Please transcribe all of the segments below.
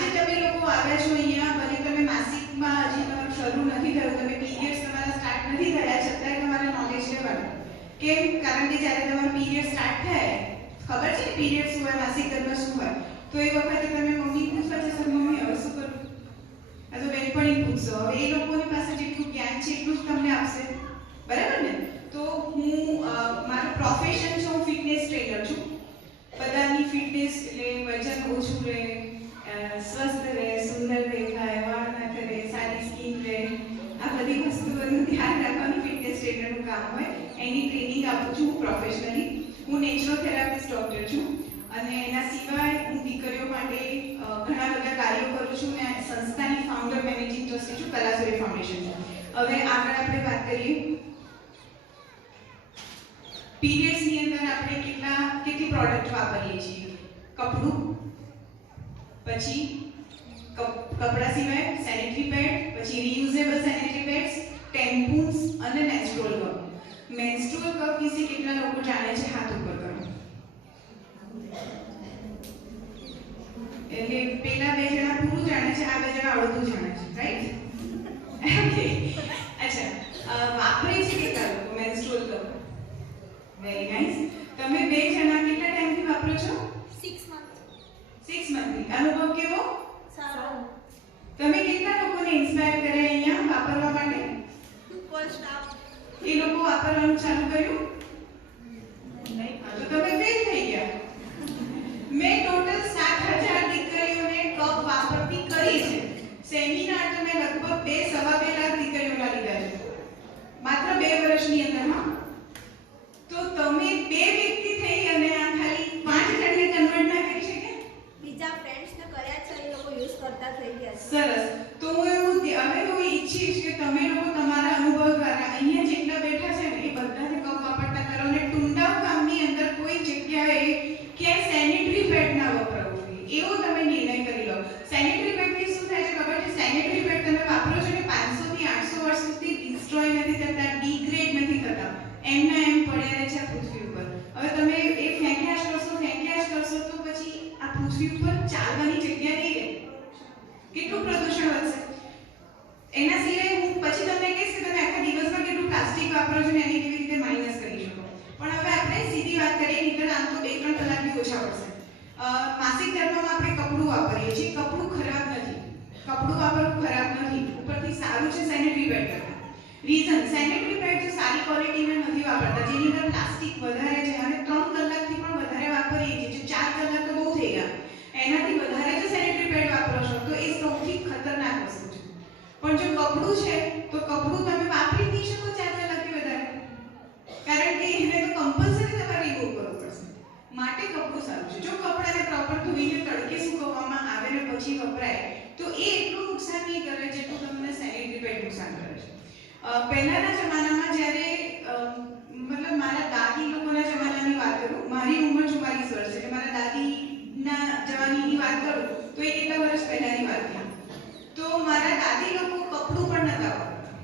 આજે તમે લોકો આવ્યા છો અહીંયા, ભલે તમે માસિકમાં હજી તમારું શરૂ નથી થયું, તમે પીરિયડ્સ તમારા સ્ટાર્ટ નથી થયા, છતાંય તમારે નોલેજ લેવાનું. કેમ? કારણ કે જ્યારે તમારું પીરિયડ સ્ટાર્ટ થાય, ખબર છે પીરિયડ શું હોય, માસિક ધર્મ શું હોય, તો એ વખતે તમે મમ્મી પૂછવા જશો, મમ્મી હવે શું કરું? આ તો બેનપણી પૂછશો. હવે એ લોકોની પાસે જેટલું જ્ઞાન છે એટલું જ તમને આપશે, બરાબર ને? તો હું મારું પ્રોફેશન છે, હું ફિટનેસ ટ્રેનર છું. બધાની ફિટનેસ એટલે વજન ઓછું રહે, સ્વસ્થ રહે, સુંદર દેખાય, વાળ ના કરે, સારી સ્કિન રહે, આ બધી વસ્તુઓનું ધ્યાન રાખવાનું ફિટનેસ ટ્રેનરનું કામ હોય. એની ટ્રેનિંગ આપું છું પ્રોફેશનલી. હું નેચરોથેરાપિસ્ટ ડૉક્ટર છું અને એના સિવાય હું દીકરીઓ માટે ઘણા બધા કાર્યો કરું છું. મેં સંસ્થાની ફાઉન્ડર મેનેજિંગ ટ્રસ્ટી છું, કલાસુરી ફાઉન્ડેશન. હવે આગળ આપણે વાત કરીએ. પીરિયડ્સની અંદર આપણે કેટલી પ્રોડક્ટ વાપરીએ છીએ? કપડું, પછી કપડા સિવાય સેનિટરી પેડ, પછી રીયુઝેબલ સેનિટરી પેડ્સ, ટેમ્પૂન્સ અને મેન્સ્ટ્રુઅલ કપ. મેન્સ્ટ્રુઅલ કપ વિશે કેટલા લોકો જાણે છે? હાથ ઉપર કરો. એટલે પેલા બે જણા પૂરું જાણે છે, આ બે જણા અડધું જાણે છે, રાઈટ? ઓકે, અચ્છા, વાપરે છે કેટલા લોકો મેન્સ્ટ્રુઅલ કપ? Very nice. તમે બે જણા કેટલા ટાઈમથી વાપરો છો? 6 months. 6 મંથથી. અનુભવ કેવો? સારો. તમે કેટલા લોકોને ઇન્સ્પાયર કરે અહીંયા વાપરવા માટે? ફર્સ્ટ સ્ટાફ એ લોકો વાપરવાનું ચાલુ કર્યું? નહીં. તો તમે ફેલ થઈ ગયા. મેં ટોટલ 7000 દીકરીઓને કપ વાપરતી કરી છે. સેમિનાર તો મેં લગભગ 2-2.5 લાખ દીકરીઓના લીધા છે, માત્ર 2 વર્ષની અંદર. હા, તો તમે 2 વ્યક્તિ થઈ અને આ ખાલી 5 જણને કન્વર્ટ ના કરી શકે? બીજા ફ્રેન્ડ્સને કર્યા છે, એ લોકો યુઝ કરતા થઈ ગયા છે. સરસ. તો હું એવું ઈચ્છીશ કે તમે લોકો તમારા અનુભવ દ્વારા અહીંયા જેટલા બેઠા છે ને એ બધાને કપ વાપરતા કરો અને ટુંડાવ ગામની અંદર કોઈ જગ્યાએ ક્યાંય સેનિટરી પેડ ના વપરાવું જોઈએ એવો તમે નિર્ણય કરી લો. સેનિટરી પેડથી શું થાય છે ખબર છે? સેનિટરી પેડ તમે વાપરો છો ને 500 થી 800 વર્ષ સુધી ડિસ્ટ્રોય નથી થતા, ડિગ્રેડ નથી થતા, એમના એમ પડ્યા રહે છે આ પૃથ્વી ઉપર. હવે તમે એ ફેંક્યા કરશો તો પછી આ પૃથ્વી ઉપર ચાલવાની જગ્યા નહીં રહે. કેટલું પ્રદૂષણ વધશે. એના સિવાય હું પછી તમને કહીશ કે તમે આખા દિવસમાં કેટલું પ્લાસ્ટિક વાપરો છો ને એને કેવી રીતે માઇનસ કરી શકો. પણ હવે આપણે સીધી વાત કરીએ, નહીંતર આમ તો 2-3 કલાકથી ઓછા પડશે. માસિક ધર્મમાં આપણે કપડું વાપરીએ છીએ. કપડું ખરાબ નથી, કપડું વાપરવું ખરાબ નથી, ઉપરથી સારું છે સેનિટરી પેડ કરતાં. રીઝન, સેનિટરી પેડ જો સારી ક્વોલિટીના નથી વાપરતા, જેની અંદર પ્લાસ્ટિક વધારે છે અને 3 કલાકથી પણ વધારે વાપરીએ છીએ, 4 કલાક તો બહુ થઈ ગયા, એનાથી વધારે જો સેનિટરી પેડ વાપરો છો તો એ સૌથી ખતરનાક વસ્તુ છે. પણ જો કપડું છે તો કપડું તમે વાપરી નહીં શકો 4 કલાકથી વધારે, કારણ કે એને તો કમ્પલસરી તમારે રિમૂવ કરવું પડશે. માટે કપડું સારું છે. જો કપડાને પ્રોપર ધોઈને તડકે સૂકવવામાં આવે ને પછી વપરાય તો એ એટલું નુકસાન નહીં કરે જેટલું તમને સેનિટરી પેડ નુકસાન કરે છે. પહેલાના જમાનામાં જ્યારે મતલબ મારા દાદી લોકોના જમાનાની વાત કરું, મારી ઉંમર 44 વર્ષ છે, એટલે મારા દાદીના જમાનાની વાત કરું તો એ કેટલા વર્ષ પહેલાની વાત છે. તો મારા દાદી લોકો કપડું પણ નતા વાપરતા.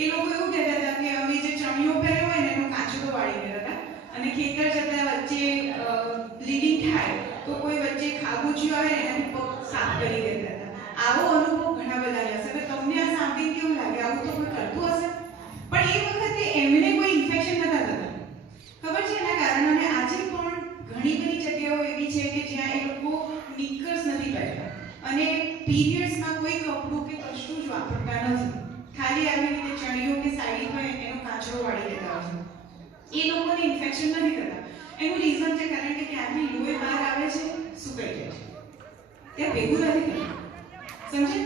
એ લોકો એવું કહેતા હતા કે અમે જે ચણિયો પહેર્યો હોય ને એનો કાચરો વાળી દેતા હતા અને ખેતર જતા વચ્ચે બ્લીડિંગ થાય તો કોઈ વચ્ચે ખાબોચિયું આવે ને એનાથી પગ સાફ કરી દેતા હતા. આવો અનુભવ ઘણા બધા હશે. હવે તમને આ સાંભળીને કેવું લાગે? આવું તો કોઈ કરતું હશે? પણ એ વખતે એમને કોઈ ઇન્ફેક્શન નતા થતા, ખબર છે એના કારણે. અને આજે પણ ઘણી બધી જગ્યાઓ એવી છે કે જ્યાં એ લોકો નિકર્સ નથી પહેરતા અને પીરિયડ્સમાં કોઈ કપડું કે કશું જ વાપરતા નથી, ખાલી આવી રીતે ચણિયો કે સાડી હોય એનો કાચરો વાળી દેતા હોય છે. એ લોકોને ઇન્ફેક્શન નથી થતા. એનું રીઝન છે કારણ કે ત્યાંથી લોહી બહાર આવે છે, સુકાઈ જાય છે, ત્યાં ભેગું નથી થતું. સમજે?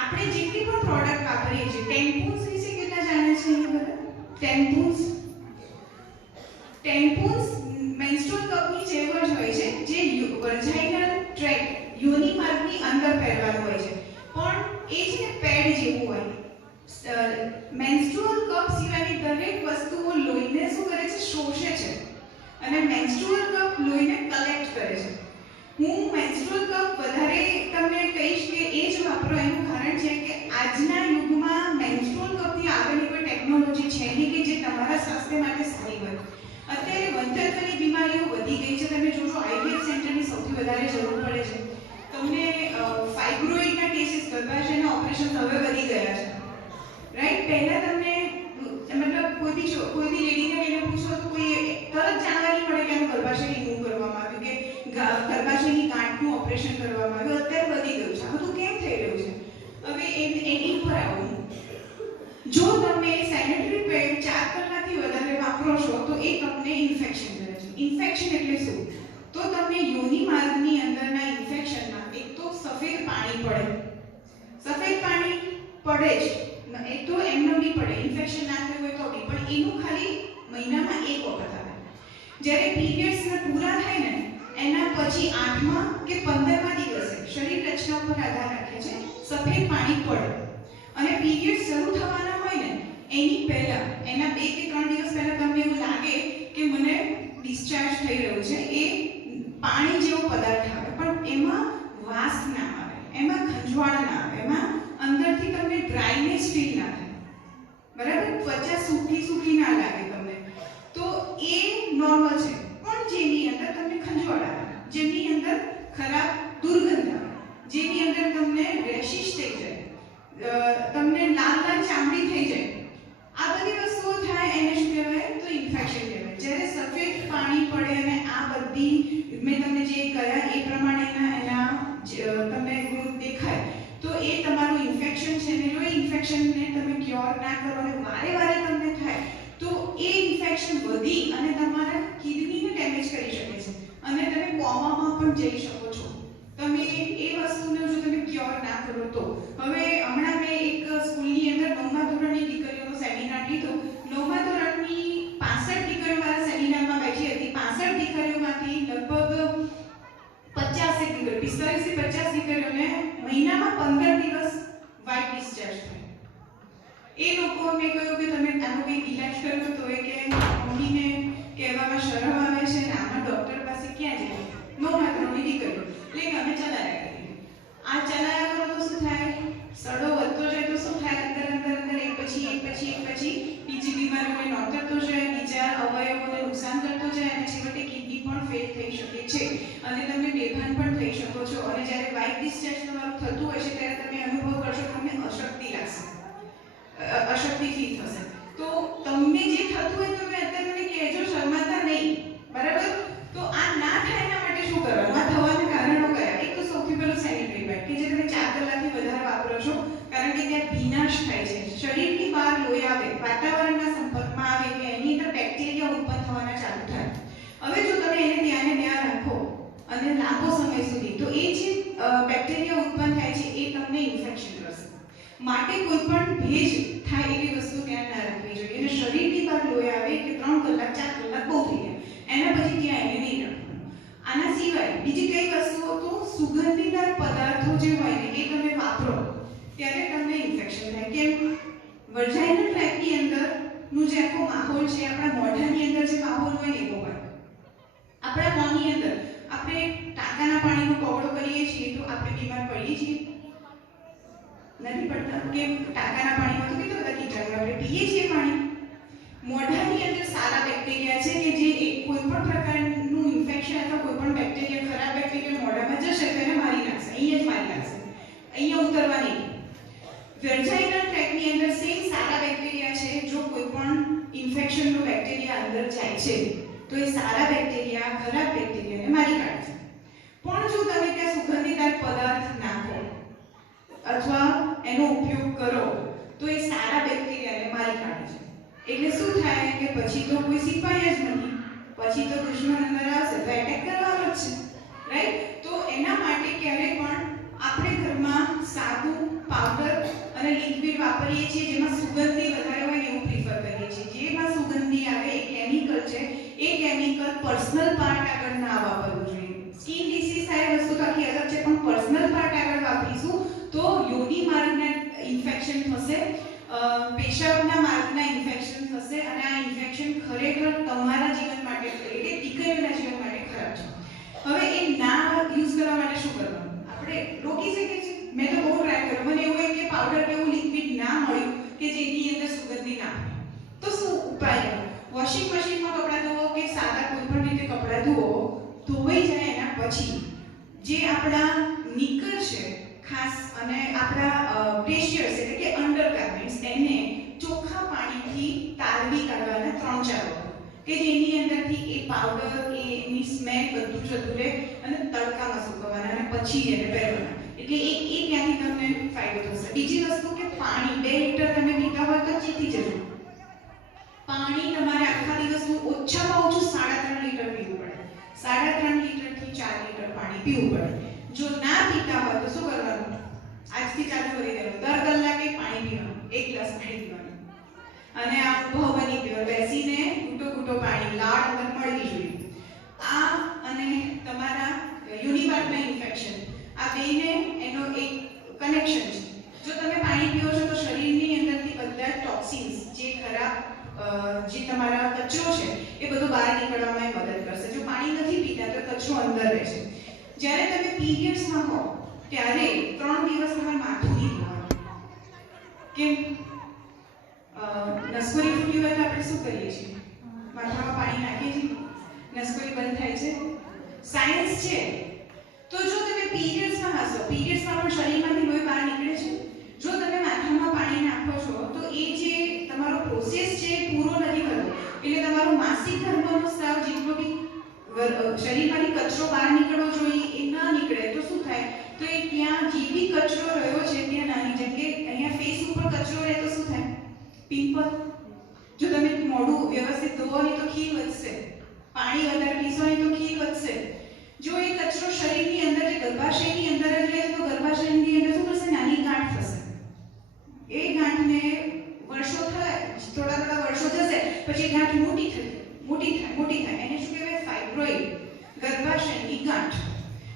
આપણે જેટલી પણ પ્રોડક્ટ વાપરીએ છીએ, ટેમ્પૂન્સ વિશે કેટલા જાણે છે અહીંયા બધા? ટેમ્પૂન્સ મેન્સ્ટ્રુઅલ કપની જેમ જ હોય છે, જે વર્જાઇનલ ટ્રેક્ટ યોનિ માર્ગની અંદર પહેરવાનું હોય છે, પણ એ છે પેડ જેવું હોય. મેન્સ્ટ્રુઅલ કપ સિવાયની દરેક વસ્તુઓ લોહીને શું કરે છે? શોષે છે. અને મેન્સ્ટ્રુઅલ કપ લોહીને કલેક્ટ કરે છે. હું મેન્સ્ટ્રુઅલ કપ વધારે તમને કહીશ કે એ જ વાપરો, એનું કારણ છે કે આજના યુગમાં મેન્સ્ટ્રુઅલ કપથી આગળની કોઈ ટેકનોલોજી છે નહીં કે જે તમારા સ્વાસ્થ્ય માટે સારી હોય. અત્યારે વંધ્યત્વની બીમારીઓ વધી ગઈ છે. તમે જોશો IVF સેન્ટરની સૌથી વધારે જરૂર પડે છે. તમને 5 ગર્ભાશયના ઓપરેશન હવે વધી ગયા છે, રાઈટ? પહેલા તમને મતલબ કોઈ બી લેડીને એને પૂછો તો કોઈ તરત જાણવા નહીં મળે કે આનું ગર્ભાશય રિમૂવ કરવામાં આવ્યું કે ગર્ભાશયની ગાંઠનું ઓપરેશન કરવામાં આવ્યું. અત્યારે વધી ગયું છે. આ બધું કેમ થઈ રહ્યું છે? હવે એની પર આવું, જો તમે સેનિટરી પેડ 4 કલાકથી વધારે વાપરો છો તો એ તમને ઇન્ફેક્શન કરે છે. ઇન્ફેક્શન એટલે શું? તો તમને યોનિ માર્ગની અંદરના ઇન્ફેક્શનમાં એક તો સફેદ પાણી પડે. સફેદ પાણી પડે જ, એ તો એમનો બી પડે, ઇન્ફેક્શન ના થયું હોય તો બી, પણ એનું ખાલી મહિનામાં એક વખત આવે. જ્યારે પીરિયડ્સ પૂરા થાય ને એના પછી 8મા કે 15મા દિવસે શરીર રચના પર આધાર રાખે છે, સફેદ પાણી પડે. અને પીરિયડ શરૂ થવાના હોય ને એની પહેલા, એના 2 કે 3 દિવસ પહેલા તમને એવું લાગે કે મને ડિસ્ચાર્જ થઈ રહ્યું છે, એ પાણી જેવો પદાર્થ આવે, પણ એમાં વાસ ના આવે, એમાં ખંજવાળ ના આવે, એમાં અંદરથી તમને ડ્રાયનેસ ફીલ ના થાય, બરાબર? ત્વચા સૂકી ના લાગે તમને, તો એ નોર્મલ છે. પણ જેની અંદર તમને ખંજવાળ આવે, જેની અંદર ખરાબ દુર્ગંધ આવે, જેની અંદર તમને રેશિશ થઈ જાય, તમને લાલ ચામડી થઈ જાય, આ બધી વસ્તુઓ થાય, એને શું કહેવાય? તો ઇન્ફેક્શન કહેવાય. જ્યારે સફેદ પાણી પડે અને આ બધી મેં તમને જે કહ્યા એ પ્રમાણેના એના તમને દેખાય, તો એ તમારું ઇન્ફેક્શન છે. ને જો એ ઇન્ફેક્શનને તમે ક્યોર ના કરો અને વારે તમને થાય તો એ ઇન્ફેક્શન વધી અને તમારા કિડનીને ડેમેજ કરી શકે છે અને તમે કોમામાં પણ જઈ શકો છો, તમે એ વસ્તુને જો તમે ક્યોર ના કરો તો. હવે હમણાં મેં એક સ્કૂલની અંદર 9મા ધોરણની દીકરીઓનો સેમિનાર લીધો. 9મા ધોરણની 65 દીકરીઓ મારા સેમિનારમાં બેઠી હતી. 65 દીકરીઓમાંથી લગભગ 50 દીકરીઓ, 45 થી 50 દીકરીઓને મહિનામાં 15 દિવસ વ્હાઇટ ડિસ્ચાર્જ થાય. એ લોકો મેં કહ્યું કે તમે આનો કંઈ ઇલાજ કરો તો એ કે મમ્મીને કહેવામાં શરમ આવે છે ને આમાં ડૉક્ટર પાસે ક્યાં જાય? 9મા ધોરણની દીકરીઓ એટલે અમે ચલાયા કરીએ. આ ચલાયા કરો તો શું થાય? સડો વધતો જાય તો શું થાય? અંદર એક પછી બીજી બીમારીઓને નોતરતો જાય, બીજા અવયવોને નુકસાન કરતો જાય અને છેવટે કિડની પણ ફેલ થઈ શકે છે અને તમે બેભાન પણ થઈ શકો છો. અને જ્યારે વ્હાઇટ ડિસ્ચાર્જ તમારું થતું હોય છે ત્યારે તમે અનુભવ કરશો, તમને અશક્તિ લાગશે, અશક્તિ ફીલ થશે. તો તમને જે થતું હોય તમે અત્યારે મને કહેજો, શરમાતા નહીં, બરાબર? તો આ ના થાય એના માટે શું કરવાનું? આ થવાના કારણો કયા? એક તો સૌથી પહેલું સેનિટરી પેડ કે જે તમે 4 કલાકથી વધારે વાપરો છો, કારણ કે ત્યાં ભીનાશ થાય છે, શરીરની બહાર લોહી આવે, વાતાવરણના સંપર્કમાં આવે કે એની અંદર બેક્ટેરિયા ઉત્પન્ન થવાના ચાલુ થાય. હવે જો તમે એને ત્યાં રાખો અને લાંબો સમય સુધી, તો એ જે બેક્ટેરિયા ઉત્પન્ન થાય છે એ તમને ઇન્ફેક્શન કરશે. માટે કોઈ પણ ભેજ થાય એવી વસ્તુ ત્યાં ના રાખવી જોઈએ. અને શરીરની બહાર લોહી આવે એટલે 3 કલાક 4 કલાક બહુ થઈ ગયા, એના પછી ત્યાં એને નહીં રાખવું. આના સિવાય બીજી કઈ વસ્તુઓ? તો સુગંધીદાર પદાર્થો જે હોય ને એ તમે વાપરો ત્યારે તમને ઇન્ફેક્શન થાય. કેમ? વર્જાઇનલ ટ્રેકની અંદરનું જે આખો માહોલ છે, આપણા મોઢાની અંદર જે માહોલ હોય ને એવો હોય. આપણા મોંની અંદર આપણે ટાંકાના પાણીનો કોગળો કરીએ છીએ તો આપણે બીમાર પડીએ છીએ? નથી પડતા. કેમ? ટાંકાના પાણીમાં તો કેટલા બધા કીટાણુ, આપણે પીએ છીએ પાણી. મોઢાની અંદર સારા બેક્ટેરિયા છે કે જે કોઈ પણ પ્રકારનું ઇન્ફેક્શન અથવા કોઈ પણ બેક્ટેરિયા, ખરાબ બેક્ટેરિયા મોઢામાં જશે તો એને મારી નાખશે, અહીંયા જ મારી નાખશે, અહીંયા ઉતરવા નહીં. વર્જાઇનલ ટ્રેકની અંદર સેમ સારા બેક્ટેરિયા છે. જો કોઈ પણ ઇન્ફેક્શનનો બેક્ટેરિયા અંદર જાય છે તો એ સારા બેક્ટેરિયા ખરાબ બેક્ટેરિયાને મારી કાઢે છે. પણ જો તમે ત્યાં સુગંધીદાર પદાર્થ નાખો અથવા એનો ઉપયોગ કરો તો એ સારા બેક્ટેરિયાને મારી કાઢે છે. એટલે શું થાય કે પછી તો કોઈ સિપાઈ જ નથી, પછી તો દુશ્મન અંદર આવશે તો એટેક કરવાનો જ છે, રાઈટ? તો એના માટે ક્યારે પણ આપણે ઘરમાં સાદું પાવડર અને લિક્વિડ વાપરીએ છીએ જેમાં સુગંધી વધારે હોય ને એવું પ્રિફર કરીએ છીએ. જેમાં સુગંધી આવે એ કેમિકલ છે, એ કેમિકલ પર્સનલ પાર્ટ આગળ ના વાપરવું જોઈએ. સ્કિન ડિસીઝ થાય વસ્તુ તો આખી અલગ છે, પણ પર્સનલ પાર્ટ આગળ વાપરીશું તો યોનિ માર્ગના ઇન્ફેક્શન થશે, પેશાબના માર્ગના ઇન્ફેક્શન થશે અને આ ઇન્ફેક્શન ખરેખર તમારા જીવન માટે, એટલે દીકરીઓના જીવન માટે ખરાબ છે. હવે એ ના યુઝ કરવા માટે શું કરવાનું? આપણે રોકી શકીએ છીએ. મેં તો બહુ ટ્રાય કર્યો, મને એવું કે પાવડર કે એવું લિક્વિડ ના મળ્યું કે જેની અંદર સુગંધી ના હોય તો શું ઉપાય? વોશિંગ મશીનમાં કપડાં ધોવો કે સાદા કોઈ પણ રીતે કપડાં ધોવો, ધોવાઈ જાય એના પછી જે આપણા નિકર છે ખાસ, અને આપણા પ્રેશિયસ એટલે કે અંડરગાર્મેન્ટ્સ એને ચોખ્ખા પાણીથી તારવી કાઢવાના 3-4 કે જેની અંદરથી એ પાવડર એની સ્મેલ બધું જતું રહે અને તડકામાં સુકવવાના અને પછી એને પહેરવાના. એટલે એ ત્યાંથી તમને ફાયદો થશે. બીજી વસ્તુ કે પાણી 2 લીટર તમે પીતા હોય તો ચીથી જજો. પાણી તમારે આખા દિવસનું ઓછામાં ઓછું 3.5 લીટર પીવું પડે. 3.5 લીટરથી 4 લીટર પાણી પીવું પડે. જો ના પીતા હોય તો શું કરવાનું? આજથી ચાલુ કરી દેવાનું. દર કલાકે પાણી પીવાનું, 1 ગ્લાસ પાણી પીવાનું. અને આ અનુભવ બની ગયો. બેસીને ઘૂંટો પાણી લાળ અંદર મળવી જોઈએ. આ અને તમારા યુનિપાર્ટના ઇન્ફેક્શન, આ બેને એનો એક કનેક્શન છે. જો તમે પાણી પીઓ છો તો શરીરની અંદરથી બધા ટોક્સિન્સ જે ખરાબ જે તમારા કચરો છે એ બધું બહાર નીકળવામાં મદદ કરશે. જો પાણી નથી પીતા તો કચરો અંદર રહેશે. જ્યારે તમે પીરિયડ્સમાં હો ત્યારે 3 દિવસ તમારે માથું નહીં ધોવાનું. કેમ? નસકોરી ફૂટી હોય તો આપણે શું કરીએ છીએ? માથામાં પાણી નાખીએ છીએ, નસકોરી બંધ થાય છે. સાયન્સ છે. તો જો તમે પીરિયડ્સમાં હશો, પીરિયડ્સમાં પણ શરીરમાંથી લોહી બહાર નીકળે છે. જો તમે માથામાં પાણી નાખો છો તો એ જે તમારો પ્રોસેસ છે એ પૂરો નથી થતો. એટલે તમારો માસિક ધર્મનો સ્રાવ જેટલો બી શરીરમાંથી કચરો બહાર નીકળવો જોઈએ એ ના નીકળે તો શું થાય? તો એ ત્યાં જે બી કચરો રહ્યો છે ત્યાં નાની, જેમ કે અહીંયા ફેસ ઉપર કચરો રહે તો શું થાય? પિમ્પલ. જો તમે મોઢું વ્યવસ્થિત ધોવો નહીં તો ખીલ વધશે. પાણી વધારે પીશો નહીં તો ખીલ વધશે. જો એ કચરો શરીરની અંદર જે ગર્ભાશયની અંદર જ રહે તો ગર્ભાશયની અંદર શું થશે? નાની ગાંઠ થશે. એ ગાંઠને વર્ષો થાય, થોડા વર્ષો જશે પછી ગાંઠ મોટી થાય. એને શું કહેવાય? ફાઇબ્રોઇડ, ગર્ભાશયની ગાંઠ.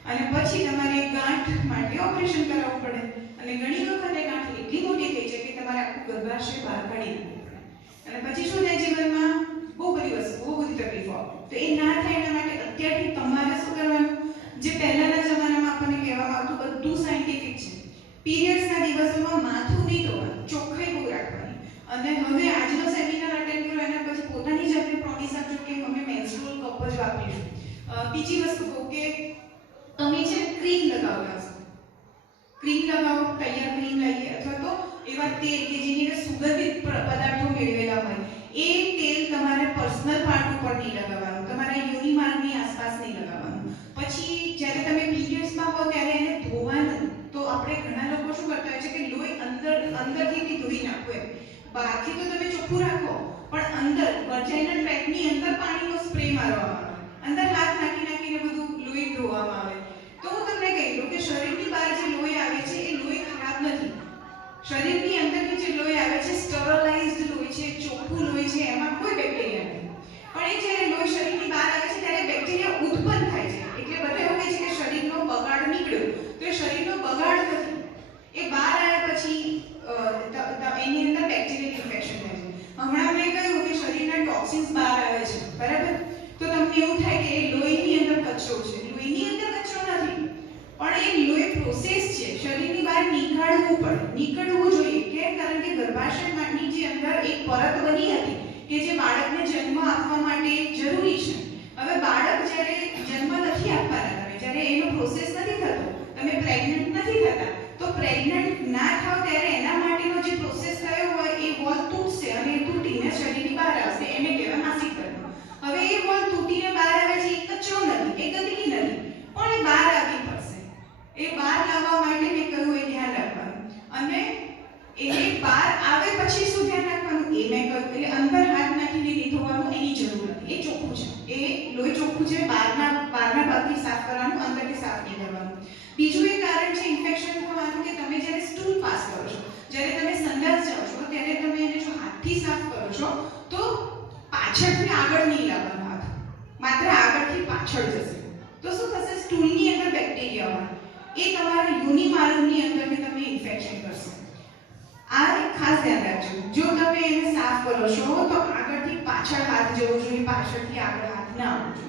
અને પછી તમારે ગાંઠ માટે ઓપરેશન કરાવવું પડે. અને ઘણી વખત એ ગાંઠ એટલી મોટી થઈ છે કે તમારે આખું ગર્ભાશય બહાર કાઢી નાખવું પડે. અને પછી શું થાય? જીવનમાં બહુ બધી તકલીફો આવે. તો એ ના થાય એના માટે અત્યારથી તમારે શું કરવાનું? જે પહેલાના જમાનામાં આપણને કહેવામાં આવતું બધું સાયન્ટિફિક છે. પીરિયડ્સના દિવસોમાં માથું નહીં ધોવાનું, ચોખ્ખાઈ બહુ રાખવાની. અને હવે આજનો સેમિનાર અટેન્ડ કર્યો એના પછી પોતાની જાતને પ્રોમિસ આપજો કે અમે મેન્સ્ટ્રુઅલ કપ જ વાપરીશું. બીજી વસ્તુ કહું કે તમે જે ક્રીમ લગાવતા હશો, ક્રીમ લગાવો, તૈયાર ક્રીમ લઈએ અથવા તો એવા તેલ કે જેની અંદર સુગંધિત પદાર્થો મેળવેલા હોય એ તેલ તમારે પર્સનલ પાર્ટ ઉપર નહીં લગાવવાનું, તમારા યોનિમાર્ગની આસપાસ નહીં લગાવવાનું. પછી જ્યારે તમે પીરિયડ્સમાં હો ત્યારે એને ધોવાનું. તો આપણે ઘણા લોકો શું કરતા હોય છે કે લોહી અંદરથી બી ધોઈ નાખો એમ. બહારથી તો તમે ચોખ્ખું રાખો પણ અંદર વર્જાઇનલ ટ્રેકની અંદર પાણીનો સ્પ્રે મારવામાં આવે, અંદર હાથ નાખીને બધું લોહી ધોવામાં આવે. તો હું તમને કહી દઉં કે શરીરની બહાર જે લોહી આવે છે એ લોહી ખરાબ નથી. શરીરની અંદરથી જે લોહી આવે છે સ્ટરલાઇઝ્ડ લોહી છે, ચોખ્ખું લોહી છે, એમાં કોઈ બેક્ટેરિયા નથી. પણ એ જ્યારે લોહી શરીરની બહાર આવે છે ત્યારે બેક્ટેરિયા ઉત્પન્ન થાય છે. એટલે બધા એવું કહે છે કે શરીરનો બગાડ નીકળ્યો, તો એ શરીરનો બગાડ નથી. એ બહાર આવ્યા પછી એની અંદર બેક્ટેરિયલ ઇન્ફેક્શન થાય છે. હમણાં મેં કહ્યું કે શરીરના ટોક્સિન્સ બહાર આવે છે, બરાબર? તો તમને એવું થાય કે એ લોહીની અંદર કચરો છે. લોહીની અંદર કચરો નથી, પણ એ લોહી પ્રોસેસ છે. શરીરની બહાર નીકળવું જોઈએ. કેમ? કારણ કે ગર્ભાશયની જે અંદર એક પરત બની હતી કે જે બાળકને જન્મ આપવા માટે જરૂરી છે. હવે બાળક જ્યારે જન્મ નથી આપવાના, તમે જ્યારે એનો પ્રોસેસ નથી થતો, તમે પ્રેગ્નન્ટ નથી થતા, તો પ્રેગ્નન્ટ ના થાવ ત્યારે એના માટેનો જે પ્રોસેસ થયો હોય એ વોલ તૂટશે અને એ તૂટીને શરીરની બહાર આવશે. એને કહેવાય માસિક ધર્મ. હવે એ વોલ તૂટીને બહાર આવે છે, એ કચરો નથી, એ ગંદકી નથી, પણ એ બહાર આવી પડશે. એ બહાર લાવવા માટે મેં કહ્યું એ ધ્યાન રાખવાનું. અને એ બહાર આવે પછી શું ધ્યાન રાખવાનું એ મેં કહ્યું. એટલે અંદર હાથ નાખીને નહીં ધોવાનું, એની જરૂર નથી. એ ચોખ્ખું છે, એ લોહી ચોખ્ખું છે. બહારના ભાગથી સાફ કરવાનું, અંદરથી સાફ નહીં કરવાનું. બીજું એક કારણ છે ઇન્ફેક્શન થવાનું કે તમે જ્યારે સ્ટૂલ પાસ કરો છો, જ્યારે તમે સંડાસ જાઓ છો ત્યારે તમે એને જો હાથથી સાફ કરો છો તો પાછળથી આગળ નહીં લાવવાનો હાથ, માત્ર આગળથી પાછળ જશે. તો શું થશે? સ્ટૂલની અંદર બેક્ટેરિયા હોય એ તમારા યુનિમાર્ગની અંદરથી તમને ઇન્ફેક્શન કરશે. આ ખાસ ધ્યાન રાખજો. જો તમે એને સાફ કરો છો તો આગળથી પાછળ હાથ જવો જોઈએ, પાછળથી આગળ હાથ ના આવવો જોઈએ.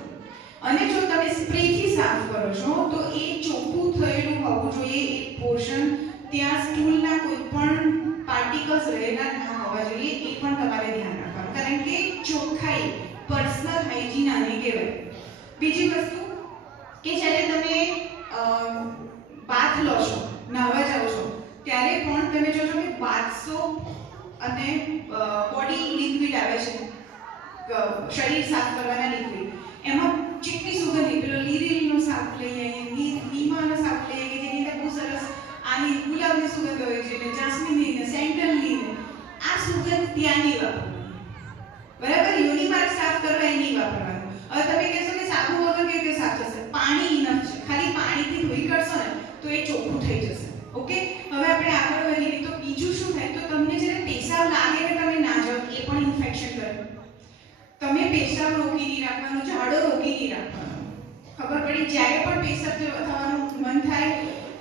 અને જો તમે સ્પ્રેથી સાફ કરો છો તો એ ચોખ્ખું થયેલું હોવું જોઈએ. એ પોર્શન ત્યાં સ્ટૂલના કોઈ પણ પાર્ટિકલ્સ રહેલા ના હોવા જોઈએ. એ પણ તમારે ધ્યાન રાખવાનું, કારણ કે ચોખ્ખાઈ, પર્સનલ હાઇજીન આને કહેવાય. બીજી વસ્તુ કે જ્યારે તમે બાથ લો છો, નાહવા જાઓ છો, ત્યારે તમે જોશો કે બાથ સોપ અને બોડી લિક્વિડ આવે છે, શરીર સાફ કરવાના લિક્વિડ, એમાં જેટલી સુગંધ પેલો લીરીલનો સાફ લઈએ, નીમાનો સાફ લઈએ કે જેની અંદર બહુ સરસ આની ગુલાબની સુગંધ હોય છે, એટલે જાસ્મિનની ને સેન્ટલની ને આ સુગંધ ત્યાં નહીં વાપરવાની, બરાબર. યોની માર્ગ સાફ કરવા એ નહીં વાપરવાનું. હવે તમે કહેશો કે સાબુ વગર કેવી રીતે સાફ થશે? પાણી ઇનફ છે, ખાલી પાણીથી ધોઈ કાઢશો ને તો એ ચોખ્ખું થઈ જશે. ઓકે, હવે આપણે આગળ વધીએ તો બીજું શું થાય, તો તમને જ્યારે પેશાબ લાગે ને તમે ના જાઓ, એ પણ ઇન્ફેક્શન કરે. તમે પેશાબ રોકી નહીં રાખવાનું, ઝાડો રોકી નહીં રાખવાનું. ખબર પડી, જ્યારે પણ પેશાબ થવાનું મન થાય,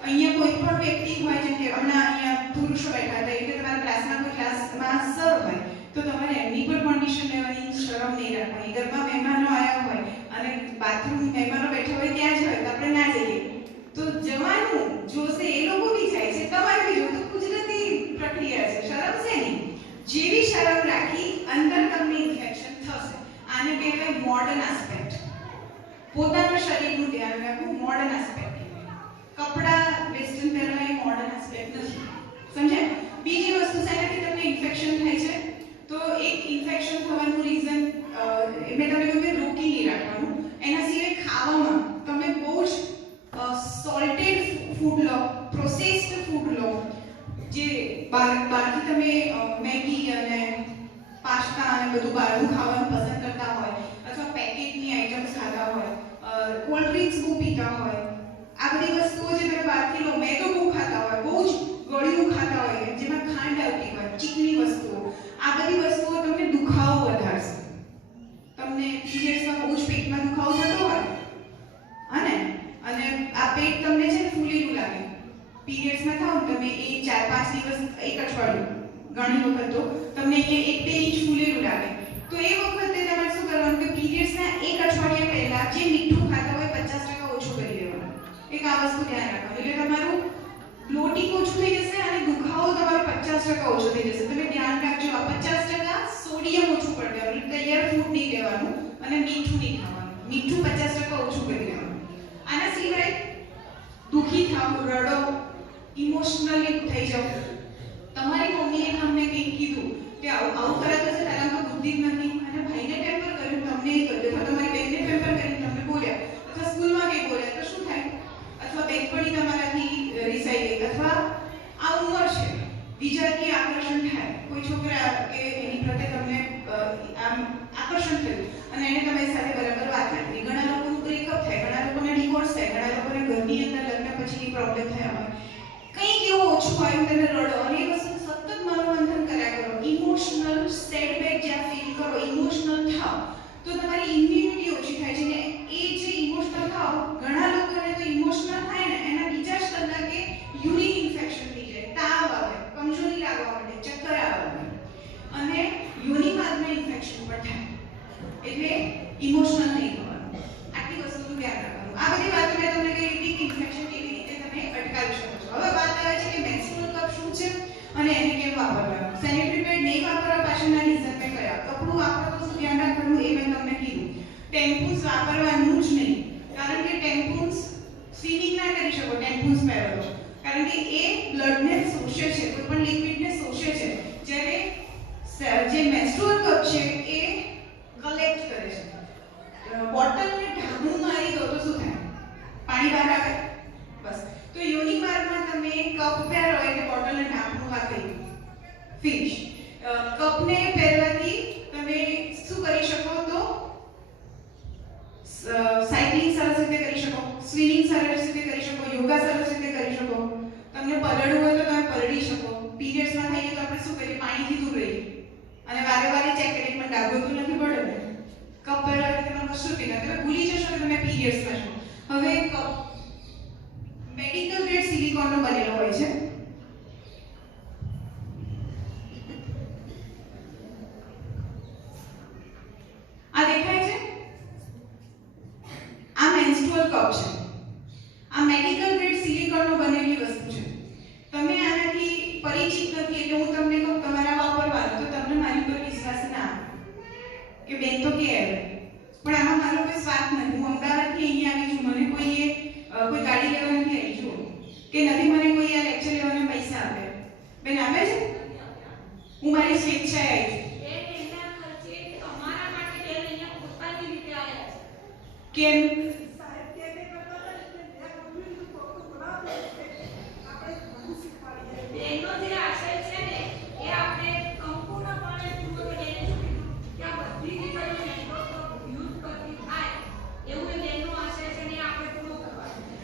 અહીંયા કોઈ પણ વ્યક્તિ હોય, જેમ કે હમણાં અહીંયા પુરુષો બેઠા હતા, એટલે તમારા ક્લાસમાં કોઈ ક્લાસમાં સર હોય તો તમારે એમની પર પરમિશન લેવાની શરમ નહીં રાખવાની. ઘરમાં મહેમાનો આવ્યા હોય અને બાથરૂમ મહેમાનો બેઠા હોય ત્યાં જ હોય તો આપણે ના જઈએ, તો જવાનું જોશે, એ લોકો બી જાય છે, તમારે બી જોવું, તો કુદરતી પ્રક્રિયા છે, શરમ છે નહીં. જેવી શરમ રાખી અંદર તમને ઇન્ફેક્શન થશે. આને કહેવાય મોડર્ન આસ્પેક્ટ. પોતાના શરીરનું ધ્યાન રાખવું મોડર્ન આસ્પેક્ટ કહેવાય. કપડા વેસ્ટર્ન પહેરવા એ મોડર્ન આસ્પેક્ટ નથી, સમજ્યા? બીજી વસ્તુ શેનાથી તમને ઇન્ફેક્શન થાય છે, તો એક ઇન્ફેક્શન થવાનું રીઝન મેં તમને કહ્યું કે રોકી નહીં રાખવાનું. એના સિવાય ખાવામાં તમે બહુ જ સોલ્ટેડ ફૂડ લો, પ્રોસેસ્ડ ફૂડ લો, જે બહારથી તમે મેગી અને પાસ્તા અને બધું બહારનું ખાવાનું પસંદ કરતા હોય, અથવા પેકેટની આઇટમ્સ ખાતા હોય, કોલ્ડ ડ્રિંક્સ બહુ પીતા હોય, આ બધી વસ્તુઓ જે તમે બહારથી લો, મેદો બહુ ખાતા હોય, બહુ જ ગળ્યું ખાતા હોય, જેમાં ખાંડ આવતી હોય, ચીકણી વસ્તુઓ, આ બધી વસ્તુઓ તમને દુખાવો વધારશે. તમને પીરિયડ્સમાં બહુ જ પેટમાં દુખાવો થતો હોય અને આ પેટ તમને છે ને ફૂલેલું લાગે, પીરિયડ્સમાં થાવ તમે એ 4-5 દિવસ, એક અઠવાડિયું, ઘણી વખત તો તમને અહીંયા 1-2 ઇંચ ફૂલેલું લાગે, તો એ વખતે તમારે શું કરવાનું કે પીરિયડ્સના એક અઠવાડિયા પહેલા જે મીઠું ખાતા હોય 50% ઓછું કરી દેવાનું. એક આ વસ્તુ ધ્યાન રાખવાનું, એટલે તમારું બ્લોટિંગ ઓછું થઈ જશે અને દુખાવો તમારો 50% ઓછો થઈ જશે. તમે ધ્યાન રાખજો, આ 50% સોડિયમ ઓછું કરી દેવાનું, તૈયાર ફૂડ નહીં લેવાનું અને મીઠું નહીં ખાવાનું, મીઠું 50% ઓછું કરી દેવાનું. આના સિવાય દુખી થાવ, રડો, ઇમોશનલી થઈ જાવ, તમારી મમ્મીએ તમને કંઈક કીધું કે આવું કરાતું છે, તારા તો બુદ્ધિ જ નથી, અને ભાઈને ટેમ્પર કર્યું, તમને એ કર્યું, અથવા તમારી બેનને ટેમ્પર કરીને તમને બોલ્યા, અથવા સ્કૂલમાં કંઈક બોલ્યા, તો શું થાય? અથવા બેનપણી તમારાથી રિસાઈ ગઈ, અથવા આ ઉંમર છે, બીજાથી આકર્ષણ થાય, કોઈ છોકરા કે એની પ્રત્યે તમને આમ આકર્ષણ થયું અને એને તમારી સાથે બરાબર વાત ના કરી. ઘણા લોકોનું બ્રેકઅપ થાય, ઘણા લોકોને ડિવોર્સ થાય, ઘણા લોકોને ઘરની અંદર લગ્ન પછીની પ્રોબ્લેમ થયા હોય, કંઈક એવું ઓછું આવ્યું, તમે રડો અને એ વસ્તુ સતત મનોમંથન કર્યા કરો, ઇમોશનલ સેટબેક જ્યાં ફીલ કરો, ઇમોશનલ થાવ, તો તમારી ઇમ્યુનિટી ઓછી થાય છે ને એ જે ઇમોશનલ થાવ, ઘણા લોકોને તો ઇમોશનલ થાય ને એના બીજા જ કલાકે યુરિન ઇન્ફેક્શન થઈ જાય, તાવ આવે, કમજોરી લાગવા માંડે, ચક્કર આવવા માંડે અને યોની માર્ગમાં ઇન્ફેક્શન પણ થાય. એટલે ઇમોશનલ નહીં થવાનું, આટલી વસ્તુનું ધ્યાન રાખવાનું. આ બધી વાતો મેં તમને કહી હતી કે ઇન્ફેક્શન કેવી રીતે તમે અટકાવી શકો છો. હવે વાત આવે છે કે મેન્સ્ટ્રુઅલ કપ શું છે અને એને કેમ વાપરવાનું. સેનિટરી પેડ નહીં વાપરવા પાછળના રીઝન મેં કયા, કપડું વાપરો તો શું ધ્યાન રાખવાનું એ મેં તમને કીધું. ટેમ્પૂન્સ વાપરવાનું જ નહીં, કારણ કે ટેમ્પૂન્સ સ્વિમિંગ ના કરી શકો ટેમ્પૂન્સ પહેરો છો, કારણ કે એ બ્લડને શોષે છે, કોઈ પણ લિક્વિડને શોષે છે, જ્યારે જે મેન્સ્ટ્રુઅલ કપ છે એ કલેક્ટ કરે છે. બોટલને ઢાંકણું મારી દો તો શું થાય? પાણી બહાર આવે, બસ. તો યોનિક માર્ગમાં તમે કપ પહેરો એટલે બોટલને ઢાંકણું વાપરી ફિનિશ. કપને પહેરવાથી તમે શું કરી શકો, તો સાયકલિંગ સરસ રીતે કરી શકો, સ્વિમિંગ સરસ રીતે કરી શકો, યોગા સરસ રીતે કરી શકો, તમને પલળવું હોય તો તમે પલળી શકો. પીરિયડ્સમાં થઈએ તો આપણે શું કરીએ? પાણીથી દૂર રહીએ અને વારે વારે ચેક કરીએ પણ ડાઘો તો નથી પડે ને. કપ પહેરવાથી તમે કશું પી ના, તમે ભૂલી જશો કે તમે પીરિયડ્સમાં છો. હવે કપ મેડિકલ ગ્રેડ સિલિકોનનો બનેલો હોય છે. આ દેખાય છે, આ મેન્સ્ટ્રુઅલ કપ છે, આ મેડિકલ ગ્રેડ સિલિકોનનો બનેલી વસ્તુ છે. તમે આનાથી પરિચિત નથી એટલે હું તમને કહું તમારા વાપરવાનું, તો તમને મારી પર વિશ્વાસ ના આવે કે બેન તો કે પણ આમાં મારો કોઈ સ્વાર્થ નથી. હું અમદાવાદથી અહીંયા આવી છું, મને કોઈએ કોઈ ગાડી લેવા નથી આવી છું કે નથી મને કોઈ આ લેક્ચર લેવાના પૈસા આપે. બેન આપે છે? હું મારી સ્વેચ્છાએ આવી છું. એના ખર્ચે અમારા માટે બેન અહીંયા પોતાની રીતે આવ્યા છે. કેમ? બેનનો જે આશય છે ને એ આપણે સંપૂર્ણપણે પૂરો કરીને કે આ બધી રીતે નેટવર્ક યુઝ કરતી થાય એવું એ બેનનો આશય છે ને એ આપણે પૂરો કરવાનો છે.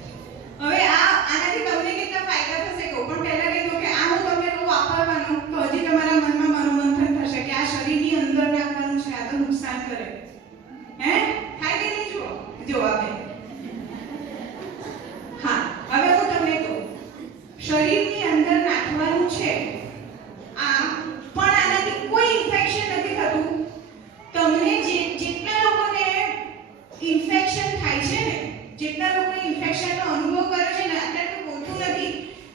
હવે આનાથી તમને કેટલા ફાયદા થશે કહું, પણ પહેલા કહી દઉં કે આ હું તમને કહું વાપરવાનું તો હજી તમારા મનમાં મારું મંથન થશે કે આ શરીરની અંદર નાખવાનું છે, આ તો નુકસાન કરે. હે થાય કે નહીં? જો આપે હા. હવે હું તમને કહું શરીરની અંદર નાખવાનું છે આ, પણ આનાથી કોઈ ઇન્ફેક્શન નથી થતું. તમને જેટલા લોકોને ઇન્ફેક્શન થાય છે ને, જેટલા લોકોને ઇન્ફેક્શનનો અનુભવ કરે છે ને, અત્યારે તો બોલતું નથી,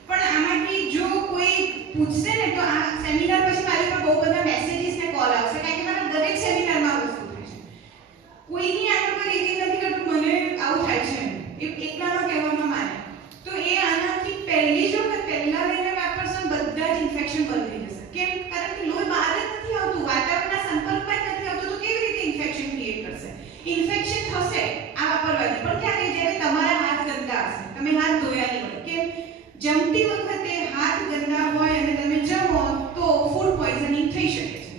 પણ આમાંથી જો કોઈ પૂછશે ને તો આ સેમિનાર પછી મારી પર બહુ બધા મેસેજીસ ને કોલ આવશે, કારણ કે મારા દરેક સેમિનારમાં આ વસ્તુ થાય છે. કોઈની આગળ કોઈ રીડિંગ નથી કરતું મને આવું થાય છે એ એકલાનો કહેવામાં માને તો એ આનાથી પહેલી જ વખત પહેલા લઈને વાપરશો બધા જ ઇન્ફેક્શન બંધ થઈ જશે. કેમ? કારણ કે લોહી બહાર જ નથી આવતું, વાતાવરણના સંપર્કમાં જ નથી આવતું, તો કેવી રીતે ઇન્ફેક્શન ક્રિએટ કરશે? ઇન્ફેક્શન થશે આ વાપરવાથી, પણ ક્યારે? જ્યારે તમારા હાથ ગંદા હશે, તમે હાથ ધોયા નહીં હોય. કેમ? જમતી વખતે હાથ ગંદા હોય અને તમે જમો તો ફૂડ પોઈઝનિંગ થઈ શકે છે,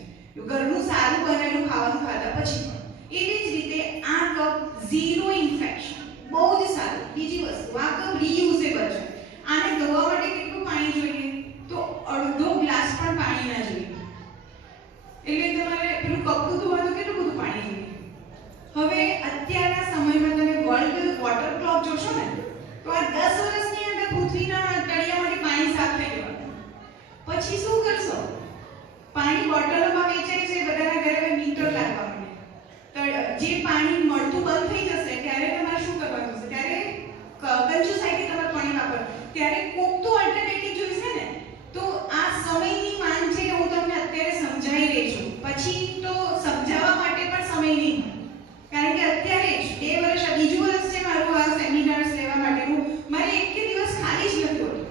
ઘરનું સારું બનેલું ખાવાનું ખાધા પછી પણ. એવી જ રીતે આ કપ ઝીરો ઇન્ફેક્શન, બહુ જ સારું. બીજી વસ્તુ, આ કપ રીયુઝેબલ છે. આને ધોવા માટે કેટલું પાણી જોઈએ? તો અડધો ગ્લાસ પણ પાણી ના જોઈએ. એટલે તમારે પેલું કપડું ધોવા તો કેટલું બધું પાણી જોઈએ. હવે અત્યારના સમયમાં તમે વર્લ્ડ વોટર ક્લોક જોશો ને તો આ 10 વર્ષની અંદર પૃથ્વીના તળિયામાંથી પાણી સાફ થઈ જવાનું. પછી શું કરશો? પાણી બોટલોમાં વેચાય છે, બધાના ઘરે મીટર લાગવા માંડે. જે પાણી મળતું બંધ થઈ જશે ત્યારે તમારે શું કરવાનું છે? ત્યારે કંજુસાઈથી તમારે પાણી વાપરવું. ત્યારે કોક તો અલ્ટરનેટિવ જોઈશે ને. તો આ સમયની માંગ છે કે હું તમને અત્યારે સમજાવી રહી છું, પછી તો સમજાવવા માટે પણ સમય નહીં, કારણ કે અત્યારે જ 2 વર્ષ, બીજું વર્ષ છે મારું આ સેમિનાર્સ લેવા માટેનું. મારે એક કે દિવસ ખાલી જ નથી હોતું.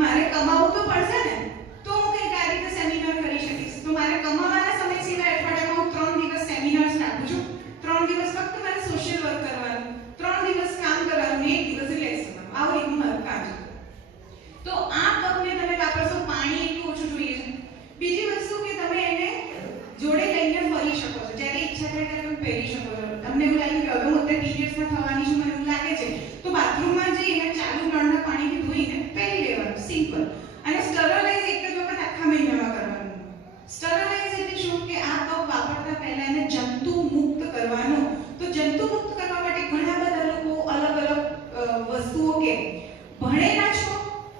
મારે કમાવું તો પડશે ને, તો હું કંઈક આ રીતે સેમિનાર કરી શકીશ. તો મારે કમાવાના સમય સિવાય અઠવાડિયામાં હું 3 દિવસ સેમિનાર્સ રાખું છું. 3 દિવસ ફક્ત મારે સોશિયલ વર્ક કરવાનું, 3 દિવસ કામ કરવાનું, 1 દિવસ રિલેક્સ કરવાનું. આવું રીતનું મારું કામ છે. તો આ કપને તમે વાપરશો, પાણી એટલું ઓછું જોઈએ છે. બીજી વસ્તુ કે તમે એને જોડે લઈને ફરી શકો છો, જ્યારે ઈચ્છા થાય ત્યારે તમે પહેરી શકો છો. તમને એવું લાગે કે હવે હું અત્યારે પીરિયડ્સમાં થવાની છું, મને એવું લાગે છે, તો બાથરૂમમાં જઈને ચાલુ નળના પાણીથી ધોઈને પહેરી લેવાનું, સિમ્પલ. અને સ્ટરલાઇઝ એક જ વખત આખા મહિનામાં કરવાનું. સ્ટરલાઇઝ એટલે શું? કે આ કપ વાપરતા પહેલા એને જંતુ મુક્ત કરવાનો. તો જંતુ મુક્ત કરવા માટે ઘણા બધા લોકો અલગ અલગ વસ્તુઓ કે ભણેલા છો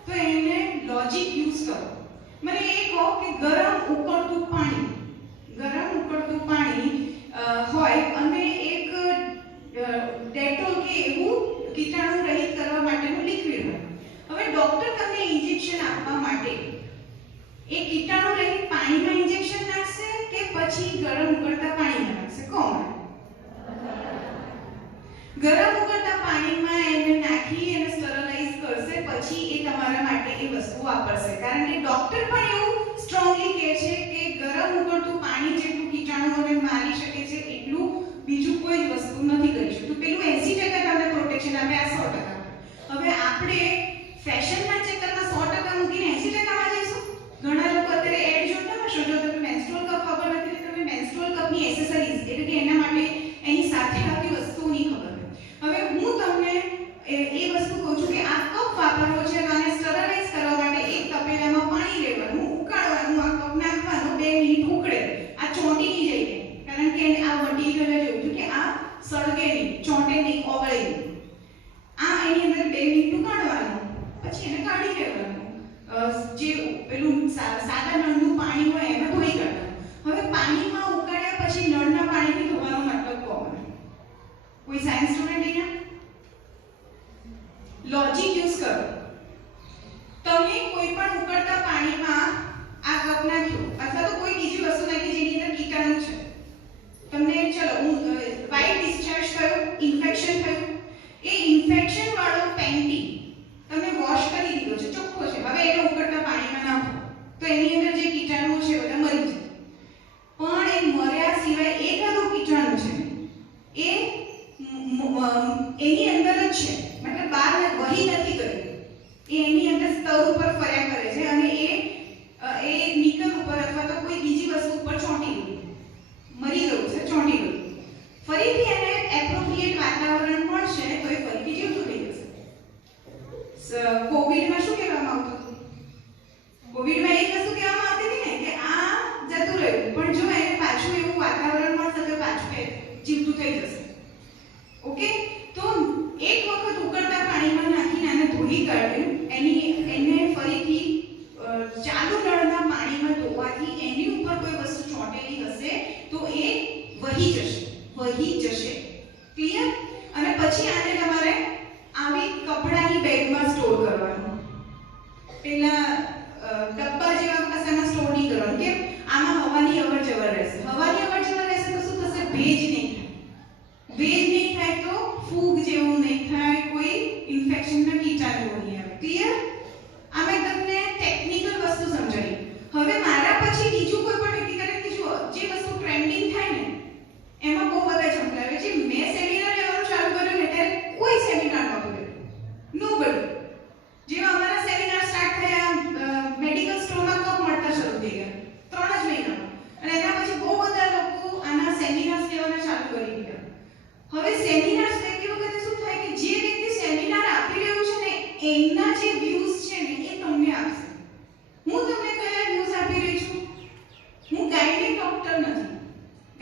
તો એને લોજિક યુઝ કરો. મને એ કહો કે ગરમ ઉકળતું પાણી હોય અને એક ડેટોલ કે એવું કીટાણુ રહિત કરવા માટેનું લિક્વિડ હોય. હવે ડોક્ટર તમને ઇન્જેક્શન આપવા માટે એ કીટાણુ રહિત પાણીમાં ઇન્જેક્શન નાખશે કે પછી ગરમ ઉકળતા પાણીમાં નાખશે? કોણ? ગરમ ઉકળતા પાણીમાં એને નાખી અને સ્ટરલાઇઝ કરશે, પછી એ તમારા માટે એ વસ્તુ વાપરશે. કારણ કે ડોક્ટર પણ એવું સ્ટ્રોંગલી કહે છે કે ગરમ ઉકળતું પાણી જેટલું કીટાણુઓને મારી શકે છે એટલું બીજું કોઈ વસ્તુ નથી કરી શકતું. પેલું 80% તમને પ્રોટેક્શન આપે, આ 100%. હવે આપણે ફેશનના ચક્કરમાં 100% મૂકીને 80%માં જઈશું. ઘણા લોકો અત્યારે એડ જોતા હશો, જો તમને મેન્સ્ટ્રુઅલ કપ ખબર નથી તો તમે મેન્સ્ટ્રુઅલ કપની એસેસરીઝ એટલે કે એના માટે એની સાથે આવતી વસ્તુઓની ખબર હોય. હવે હું તમને એ વસ્તુ કહું છું કે આ કપ વાપરવો છે તો આને સ્ટરલાઇઝ કરવા માટે એક તપેલામાં પાણી લેવાનું, ઉકાળવાનું, આ કપ નાખવાનો, 2 મિનિટ ઉકળે. આ ચોંટી નહીં જઈએ, કારણ કે આ મટીરિયલ જ એવું કે આ સળગે નહીં, ચોંટે નહીં, ઓગળે નહીં. આ એની અંદર 2 મિનિટ ઉકાળવાનું, પછી એને કાઢી લેવાનું. જે પેલું સાદા નળનું પાણી હોય એમાં ધોઈ કાઢવાનું. હવે પાણીમાં ઉકાળ્યા પછી નળના પાણીથી ધોવાનો મતલબ કોણ? કોઈ સાયન્સ સ્ટુડન્ટ અહીંયા? લોજિક યુઝ કરો. તમે કોઈ પણ ઉકળતા પાણીમાં આ કપ નાખ્યો અથવા તો કોઈ બીજી વસ્તુ નાખી જેની અંદર કીટાણુ છે, તમને ચલો વાઇટ ડિસ્ચાર્જ થયું, ઇન્ફેક્શન થયું, એ ઇન્ફેક્શન વાળો પેન્ટી તમે વોશ કરી દીધો છે, ચોખ્ખો છે, હવે એને ઉકળતા પાણીમાં નાખો તો પેલા ડબ્બા જેવા કશામાં સ્ટોર નહીં કરવાનું, કેમ આમાં હવાની અવર જવર રહેશે. હવાની અવર જવર રહેશે તો શું થશે? ભેજ નહીં થાય. ભેજ નહીં થાય તો ફૂગ જેવું નહીં થાય, કોઈ ઇન્ફેક્શનના કીટાણુઓ નહીં આવે. ક્લિયર? આ મેં તમને ટેકનિકલ વસ્તુ સમજાવી. હવે મારા પછી બીજું કોઈ પણ વ્યક્તિ કરે કે જો જે વસ્તુ ટ્રેન્ડિંગ થાય ને એમાં બહુ બધા ચમકાવે છે. મેં સેમિનાર લેવાનું ચાલુ કર્યું ને ત્યારે કોઈ સેમિનાર નહોતું લેતું. નોબડી. જેવા અમારા સેમિનાર સ્ટાર્ટ થયા મેડિકલ સ્ટોરમાં કપ મળતા શરૂ થઈ ગયા 3 જ મહિનામાં, અને એના પછી બહુ બધા લોકો આના સેમિનાર્સ લેવાના ચાલુ કરી દીધા. હવે સેમિનાર્સ લેતી વખતે શું થાય કે જે વ્યક્તિ સેમિનાર આપી રહ્યું છે ને એના જે વ્યૂઝ છે ને એ તમને આપશે. હું તમને કયા વ્યૂઝ આપી રહી છું? હું ગાયનેક ડોક્ટર નથી.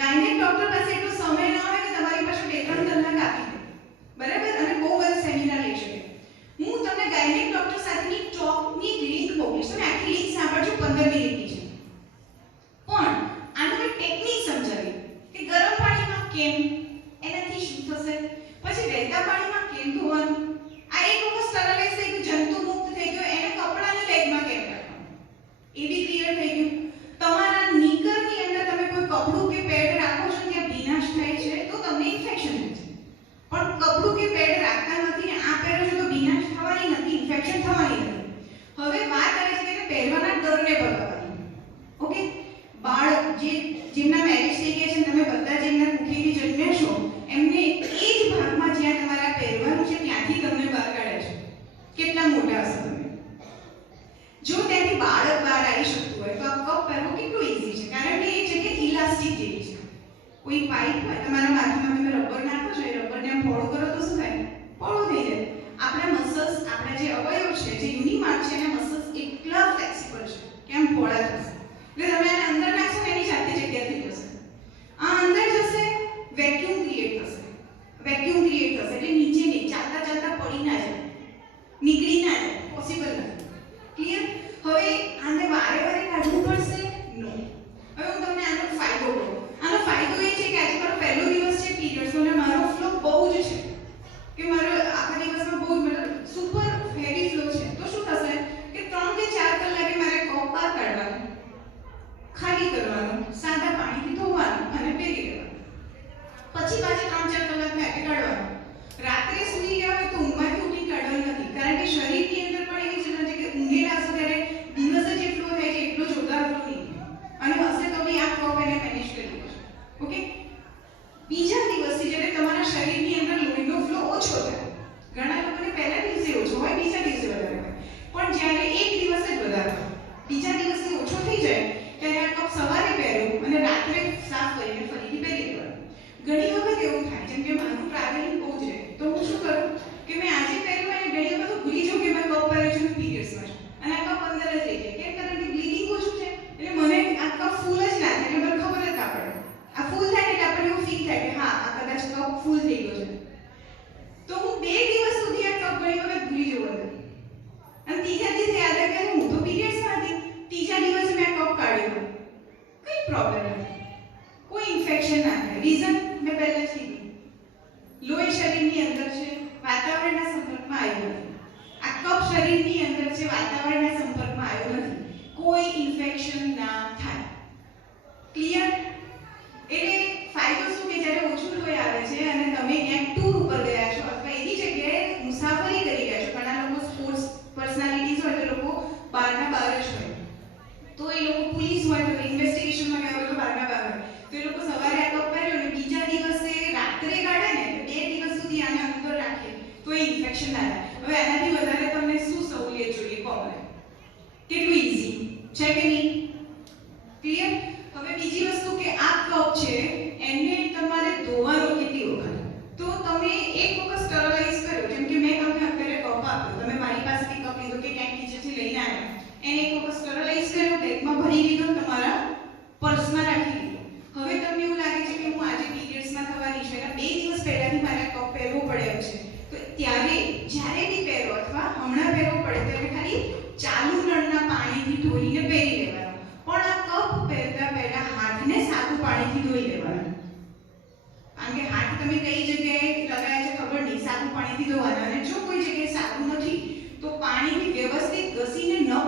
ગાયનેક ડોક્ટર પાસે એટલો સમય ન હોય કે તમારી પાસે 2-3 કલાક આપી દે, બરાબર, અને બહુ બધા સેમિનાર લઈ શકે. હું તમને ગાયનેક ડોક્ટર સાથેની ટોકની લિંક મોકલીશ. તમે આખી લિંક સાંભળજો, 15 મિનિટની છે. પણ આનો મેં ટેકનિક સમજાવી કે ગરમ પાણીમાં કેમ, એનાથી શું થશે, પછી વહેતા પાણીમાં કેમ ધોવાનું. આ એક વખત સ્ટરલાઇઝ થઈ ગયું, જંતુ મુક્ત થઈ ગયો, એને કપડાને બેગમાં કેમ રાખવાનું એ બી ક્લિયર થઈ ગયું. તમારા નીકરની અંદર તમે કોઈ કપડું કે પેડ રાખો છો ત્યાં ભીનાશ થાય છે તો તમને ઇન્ફેક્શન થાય છે. પણ કપડું કે પેડ રાખતા નથી ને આ પહેરો છો તો ભીનાશ થવાની નથી, ઇન્ફેક્શન થવાની નથી. હવે વાત આવે છે કે પહેરવાના ડરને ભગાવવાની. ઓકે, બાળક જેમના મેરેજ થઈ ગયા છે, તમે બધા જેમના કુખીથી જન્મ્યા છો, એમને એ જ ભાગમાં જ્યાં તમારા પહેરવાનું છે ત્યાંથી તમને બહાર કાઢે છે. કેટલા મોટા હશો તમે? જો ત્યાંથી બાળક બહાર આવી શકતું હોય તો આ કપ પહેરવો કેટલું ઈઝી છે, કારણ કે એ જગ્યા ઇલાસ્ટિક જેવી છે. કોઈ પાઇપ હોય તમારા માથામાં, તમે રબર નાખો છો, એ રબરને આમ ફોડો કરો તો શું થાય? ફોડો થઈ જાય. આપણા મસલ્સ, આપણા જે અવયવ છે, જે યુનિમાર્ટ છે, એના મસલ્સ એટલા ફ્લેક્સિબલ છે કે આમ ફોડા થશે. એટલે તમે આને અંદર નાખશો ને એની જાતે જગ્યા થઈ જશે. આ અંદર જશે, વેક્યુમ ક્રિએટ થશે. વેક્યુમ ક્રિએટ થશે એટલે નીચે નહીં, ચાલતા ચાલતા પડી ના જાય, નીકળી ના જાય, પોસિબલ નથી. ક્લિયર? હવે આને વારે વારે કાઢવું પડશે? નો. હવે હું તમને આનો ફાયદો કહું. આનો ફાયદો એ છે કે આજે મારો પહેલો દિવસ છે પીરિયડ્સનો અને મારો ફ્લો બહુ જ છે કે મારો આખા દિવસમાં બહુ મતલબ સુપર હેવી ફ્લો છે. તો શું થશે કે 3 કે 4 કલાકે મારે કપ બહાર કાઢવાનું, ખાલી કરવાનું, સાદા પાણીથી ધોવાનું અને પહેરી લેવાનું. પછી પાછા 3-4 કલાક મેકે કાઢવાનું. રાત્રે સૂઈ ગયા હોય તો ઊંઘમાંથી ઉઠી કાઢવાનું નથી, કારણ કે શરીરની અંદર પણ એવી જરૂર છે કે ઊંઘેલા હશો ત્યારે દિવસે જે ફ્લો થાય છે એટલો જોરદાર ફ્લો નહીં અને હશે તો બી આ કપ એને મેનેજ કરી લેજો. ઓકે, બીજા દિવસથી જ્યારે તમારા શરીરની અંદર લોહીનો ફ્લો ઓછો થાય, ઘણા લોકોને પહેલા દિવસે ઓછો હોય, બીજા દિવસે વધારે હોય, પણ જ્યારે એક દિવસ જ વધારે હોય, બીજા દિવસે ઓછો થઈ જાય ત્યારે આ કપ સવારે પહેર્યો અને રાત્રે સાફ કરીને ફરીથી પહેરી લેવાનું. ઘણી વખત એવું થાય, જેમ કે મારું ટ્રાવેલિંગ બહુ છે તો હું શું કરું કે મેં આજે પહેર્યું અને ઘણી વખત ભૂલી જાઉં કે મેં કપ પહેર્યો છું, પીરિયડ્સમાં છું, અને આ કપ અંદર જ રહી જાય. કેમ? કારણ કે બ્લીડિંગ ઓછું છે એટલે મને આ કપ ફૂલ જ ના થાય, એટલે મને ખબર જ ના પડે. આ ફૂલ થાય એટલે આપણને એવું ફીલ થાય કે હા આ કદાચ કપ ફૂલ થઈ ગયો છે. તો હું 2 દિવસ સુધી આ કપ ઘણી વખત ભૂલી જવું અંદર, અને ત્રીજા દિવસે યાદ આવે કે હું તો પીરિયડ્સમાં હતી. ત્રીજા દિવસે મેં કપ કાઢ્યો, કંઈ પ્રોબ્લેમ નથી, કોઈ ઇન્ફેક્શન ના થાય. રીઝન મેં પહેલા જ કીધું, લોહી શરીરની અંદર છે, વાતાવરણના સંપર્કમાં આવ્યું નથી. આ કપ શરીરની અંદર છે, વાતાવરણના સંપર્કમાં આવ્યું નથી, કોઈ ઇન્ફેક્શન ના થાય. ક્લિયર? એટલે ફાયદો શું કે જ્યારે ઓછું લોહી આવે છે અને તમે ક્યાંક ટૂર ઉપર ગયા છો અથવા એવી જગ્યાએ મુસાફરી કરી ગયા છો, ઘણા લોકો સ્પોર્ટ્સ પર્સનાલિટીઝ હોય તો લોકો બહારના બહાર જ હોય, તો એ લોકો પોલીસ હોય તો ઇન્વેસ્ટિગેશનમાં ગયા હોય તો બહારના બહાર હોય, તો એ લોકો સવારે આ કપ પહેર્યો અને બીજા દિવસે રાત્રે કાઢે ને 2 દિવસ સુધી આને અંદર રાખે તો એ ઇન્ફેક્શન ના થાય. હવે આનાથી વધારે તમને શું સહુલિયત જોઈએ? કોમન કેટલું ઈઝી છે કે નહીં? ક્લિયર? હવે બીજી વસ્તુ કે આ કપ છે એને તમારે ધોવાનો કેટલી વખત? તો તમે એક વખત સ્ટરલાઇઝ કર્યો, જેમ કે મેં તમને અત્યારે કપ આપ્યો, તમે મારી પાસેથી કપ લીધો કે ક્યાંક નીચેથી લઈને આવ્યા, એને એક વખત સ્ટરલાઇઝ કર્યો, બેગમાં ભરી લીધો, તમારા પર્સમાં રાખી લીધો. હવે તમને એવું લાગે છે કે હું આજે પીરિયડ્સમાં થવાની છે અને 2 દિવસ પહેલાથી મારે કપ પહેરવો પડે છે, તો ત્યારે જ્યારે બી પહેરો અથવા હમણાં પહેરવો પડે ત્યારે ખાલી ચાલુ નળના પાણીથી ધોઈને પહેરી લેવાનો. પણ આ કપ પહેરતા પહેલા હાથને સાદું પાણીથી ધોઈ લેવાનું, કારણ કે હાથ તમે કઈ જગ્યાએ લગાવ્યા છે ખબર નહીં, સાદું પાણીથી ધોવાના. અને જો કોઈ જગ્યાએ સાદું નથી તો પાણીથી વ્યવસ્થિત ઘસીને નખ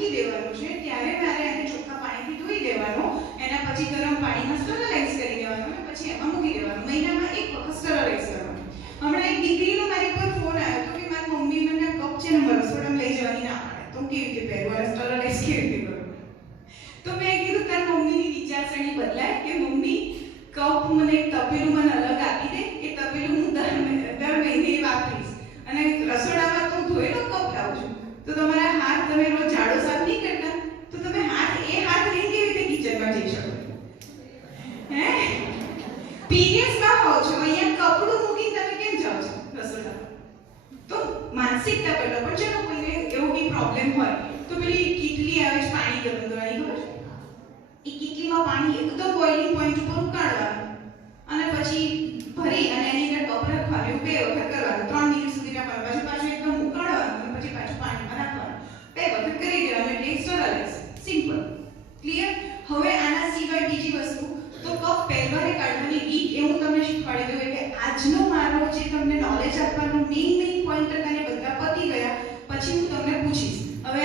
મૂકી દેવાનું છે ત્યારે મારે આને ચોખ્ખા પાણીથી ધોઈ દેવાનો, એના પછી ગરમ પાણીમાં સ્ટરલાઇઝ કરી દેવાનો અને પછી એમાં મૂકી દેવાનું. મહિનામાં એક વખત સ્ટરલાઇઝ કરવાનું. હમણાં એક દીકરીનો મારી પર ફોન આવ્યો હતો કે મારી મમ્મી મને કપ છે ને રસોડામાં લઈ જવાની ના પાડે, તો કેવી રીતે પહેરવું અને સ્ટરલાઇઝ કેવી રીતે કરવું? તો મેં કીધું તારી મમ્મીની વિચારસરણી બદલાય કે મમ્મી કપ મને એક તપેલું મને અલગ આપી દે, એ તપેલું હું દર મહિને વાપરીશ અને રસોડામાં તો ધોયેલો કપ લાવું છું. તો તમારા હાથ તમે રોજ ઝાડો સાફ નહીં કરતા, તો તમે હાથ લઈને કેવી રીતે કિચનમાં જઈ શકો? હે પીરિયડ્સમાં હો છો, અહીંયા કપડું મૂકીને તમે કેમ જાઓ છો રસોડામાં? તો માનસિકતા પહેલો. પણ ચલો કોઈને એવો કંઈ પ્રોબ્લેમ હોય તો પેલી કીટલી આવે છે પાણી ગરમ કરવાની, ખબર છે? એ કીટલીમાં પાણી એકદમ બોઇલિંગ પોઈન્ટ ઉપર ઉકાળવાનું અને પછી ભરી અને એની અંદર કપ રાખવાનું. 2 વખત કરવાનું. 3 મિનિટ સુધી રાખવાનું, પાછું એકદમ ઉકાળવાનું અને પછી પાછું પાણીમાં રાખવાનું. 2 વખત કરી દેવાનું એટલે સ્ટરલાઇઝ. સિમ્પલ. ક્લિયર? હવે આના સિવાય બીજી વસ્તુ તો કપ પહેરવાને કાઢવાની રીત એ હું તમને શીખવાડી દઉં. એટલે આજનો મારો જે તમને નોલેજ આપવાનો મેઇન પોઈન્ટ હતા ને બધા પતી ગયા. પછી હું તમને પૂછીશ. હવે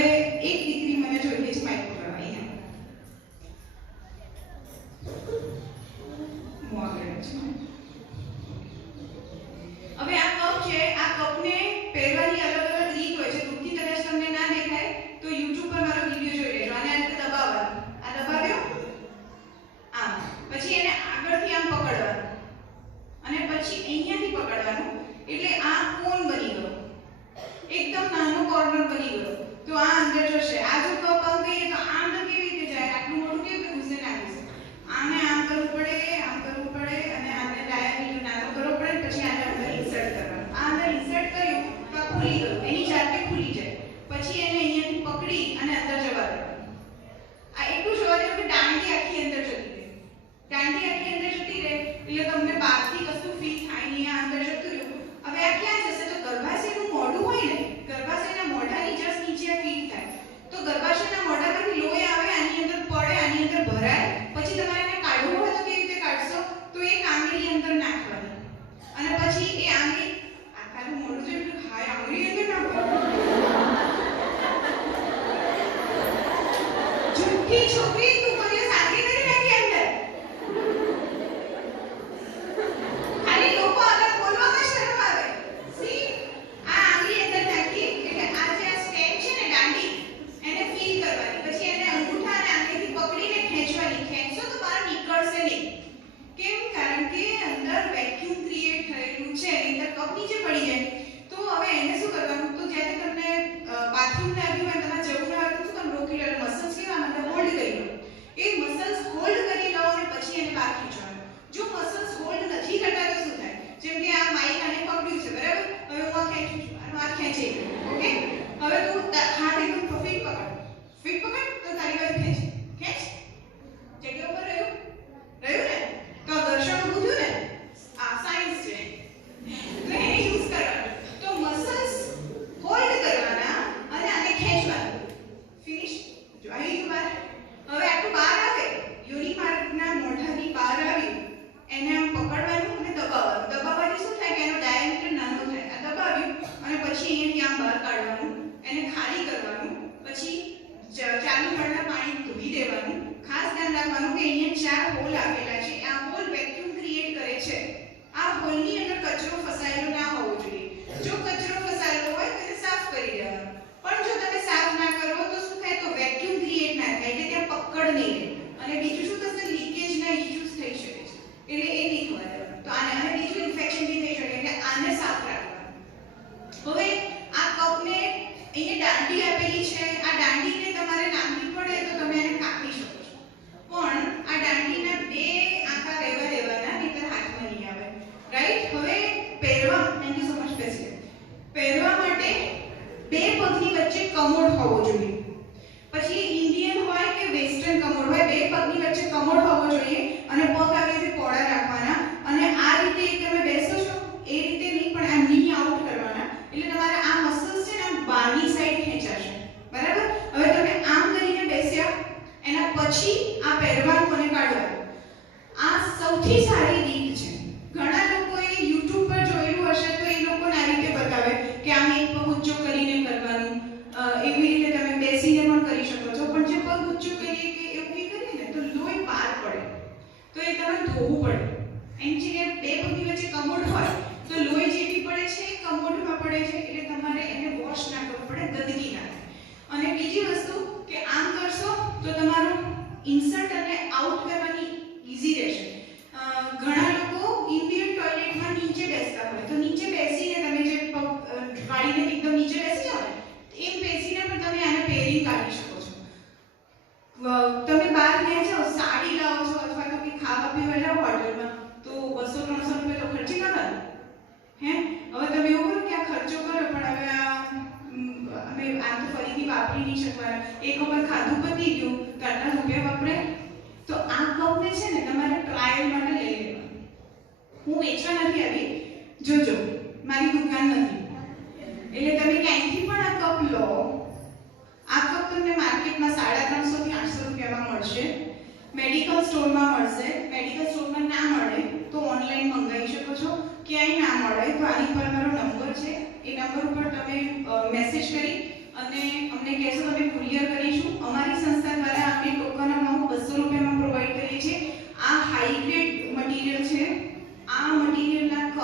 એક દીકરી મને જોઈએ છે માઇક પર અહીંયા. હવે આ કપ છે, આ કપને પહેરવાની અલગ અલગ રીત હોય છે. દૂરથી કદાચ તમને ના દેખાય તો YouTube પર મારો વિડિયો જોઈ લેજો. આને આ રીતે દબાવવાનું. આ દબાવ્યો આમ, પછી એને આગળથી આમ પકડવાનું અને પછી અહીંયાથી પકડવાનું. એટલે આ કોન બની ગયો, એકદમ નાનો કોર્નર બની ગયો. તો આ અંદર જશે. આ જો કપ આમ કહીએ તો આ અંદર કેવી રીતે જાય? આટલું મોટું કેવી રીતે ઘૂસે નાખી છે? આને આમ કરવું પડે, આમ કરવું પડે અને આને ડાયામીટર નાનો કરવો પડે. પછી આને અંદર ઇન્સર્ટ કરવાનું. આ અંદર ઇન્સર્ટ કર્યું તો આ ખુલી ગયું, એની જાતે ખુલી જાય. પછી એને અહીંયાથી પકડી અને અંદર જવા દેવાનું. આ એટલું જોવા દેવું કે દાંડી આખી અંદર જતી રહે. દાંડી આખી અંદર જતી રહે એટલે તમને બહારથી કશું ફીલ થાય નહીં. આ અંદર જતું રહ્યું. હવે આ ક્યાં જશે? તો ગર્ભાશયનું મોઢું હોય ને, ગર્ભાશયના મોઢાની જસ્ટ નીચે ફીલ થાય. તો ગર્ભાશયના મોઢામાંથી લોહી આવે, આની અંદર પડે, આની અંદર ભરાય. પછી તમારે એને કાઢવું હોય તો કેવી રીતે કાઢશો? તો એક આંગળી અંદર નાખવાની અને પછી એ આંગળી આખાનું મોઢું જો એટલું ખાય, આંગળી અંદર નાખવાનું. જુઠ્ઠી છોકરી, તું કોઈ સાંગળી નથી નાખી અંદર. ખાલી લોકો આગળ બોલવામાં શરમ આવે. સી આ આંગળી અંદર નાખી એટલે આ જે આ સ્ટેપ છે ને દાંડી, એને ફીલ કરવાની. પછી એને અંગૂઠા અને આંગળીથી પકડીને ખેંચવાની. ખેંચશો તો બહાર નીકળશે નહીં. કેમ? કારણ કે અંદર વેક્યુમ ક્રિએટ થયેલું છે, એની અંદર કપ નીચે પડી જાય. તો હવે એને શું કરવાનું? તો જ્યારે તમને બાથરૂમ લાગ્યું હોય, તમારે જવું ના હોય તો શું તમે રોકી લો, મસલ્સ કેવા અંદર હોલ્ડ કરી લો. એ મસલ્સ હોલ્ડ કરી લો અને પછી એને બહાર ખેંચવાનું. જો મસલ્સ હોલ્ડ નથી કરતા તો શું થાય? જેમ કે આ માઇક આને પકડ્યું છે, બરાબર? હવે હું આ ખેંચું છું, આનો હાથ ખેંચી ગયો. ઓકે? હવે તું હાથ એકદમ ફિટ પકડ. ફિટ પકડ તો તારી બાજુ ખેંચ. ખેંચ. જગ્યા ઉપર રહ્યું ને? તો દર્શન ઊભું થયું ને? આ સાયન્સ છે. તો એને યુઝ કરવાનું. તો મસલ્સ હોલ્ડ કરવાના અને આને ખેંચવાનું. ફિનિશ. જો આવી ગયું બહાર. હવે આટલું બહાર આવે, યોની માર્ગના મોઢાથી બહાર આવ્યું, એને આમ પકડવાનું અને દબાવવાનું. દબાવવાથી શું થાય કે એનો ડાયામીટર નાનો થાય. આ દબાવ્યું અને પછી અહીંયાથી આમ બહાર કાઢવાનું, એને ખાલી કરવાનું. પછી ચાલુ નળના પાણી ધોઈ દેવાનું. ખાસ ધ્યાન રાખવાનું કે અહીંયા 4 હોલ આપેલા છે. આ હોલ વેક્યુમ ક્રિએટ કરે છે. આ હોલની અંદર કચરો ફસાયેલો ના હોવો જોઈએ. જો કચરો ફસાયેલો હોય તો એને સાફ કરી દેવાનો. પણ જો તમે સાફ ના કરો તો શું થાય? તો વેક્યુમ ક્રિએટ ના થાય, એટલે ત્યાં પકડ નહીં રહે અને બીજું શું થશે? લીકેજના ઇશ્યુઝ થઈ શકે છે. એટલે એ નહીં થવા દેવાનું. તો આને અને બીજું ઇન્ફેક્શન બી થઈ શકે, એટલે આને સાફ રાખવાનું. હવે આ કપને અહીંયા દાંડી આપેલી છે. આ દાંડીને તમારે નાખવી પડે તો તમે એને કાપી શકો છો. પણ આ દાંડીના 2 આંકા રહેવા દેવાના, નહીંતર હાથમાં નહીં આવે. રાઈટ? હવે પહેરવા, thank you so much president. પહેરવા માટે 2 પગની વચ્ચે કમોડ હોવો જોઈએ. પછી ઇન્ડિયન હોય કે વેસ્ટર્ન કમોડ હોય, 2 પગની વચ્ચે કમોડ હોવો જોઈએ અને પગ આવી રીતે પહોળા રાખવાના. અને આ રીતે તમે બેસો છો એ રીતે નહીં, પણ આ ની આઉટ કરવાના. એટલે તમારા આ મસલ્સ છે ને આમ બહારની સાઈડ ખેંચાશે. બરાબર? હવે તમે આમ કરીને બેસ્યા, એના પછી આ પહેરવાનું અને કાઢવાનું. આ સૌથી સારી રીત છે. ઘણા લોકોએ YouTube પર જોયેલું હશે તો એ લોકોને આ રીતે બતાવે કે આમ એક પગ ઊંચો કરીને કરવાનું. એવી રીતે તમે બેસીને પણ કરી શકો. તો તમારું ઇન્સર્ટ અને આઉટ કરવાની ઈઝી રહેશે. ઘણા લોકો ઇન્ડિયન ટોયલેટમાં નીચે બેસતા હોય તો નીચે બેસીને તમે જે પગ વાળીને એકદમ નીચે બેસી જાઓ ને એમ બેસીને પણ તમે આને પહેરી કાઢી શકો છો. તમે બહાર ગયા જાઓ, સાડી લાવો છો અથવા તો કંઈ ખાવા પીવા જાઓ હોટલમાં તો 200-300 રૂપિયા તો ખર્ચી કરવાના. હવે તમે એવું કરો કે આ ખર્ચો કરો પણ હવે અમે આ તો ફરીથી વાપરી નહીં શકવાના, એક વખત ખાધું પતી ગયું તો આટલા રૂપિયા વપરાય. તો આ કપને છે ને તમારે ટ્રાયલ માટે લઈ લેવાનું. હું વેચવા નથી આવી, જોજો મારી દુકાન નથી, એટલે તમે ક્યાંયથી પણ આ કપ લો. આ કપ તમને માર્કેટમાં 350 થી 800 રૂપિયામાં મળશે, મેડિકલ સ્ટોરમાં મળશે. મેડિકલ સ્ટોરમાં ના મળે તો ઓનલાઈન મંગાવી શકો છો. ક્યાંય ના મળે તો આની પર મારો નંબર છે, એ નંબર ઉપર તમે મેસેજ કરી અને અમને કહેશો તમે કુરિયર કરીશું. અમારી સંસ્થા દ્વારા આપણે ટોકન અમાઉન્ટ 200 રૂપિયામાં પ્રોવાઈડ કરીએ છીએ. આ હાઈ ગ્રેડ મટીરિયલ છે. આ મટીરિયલના કપ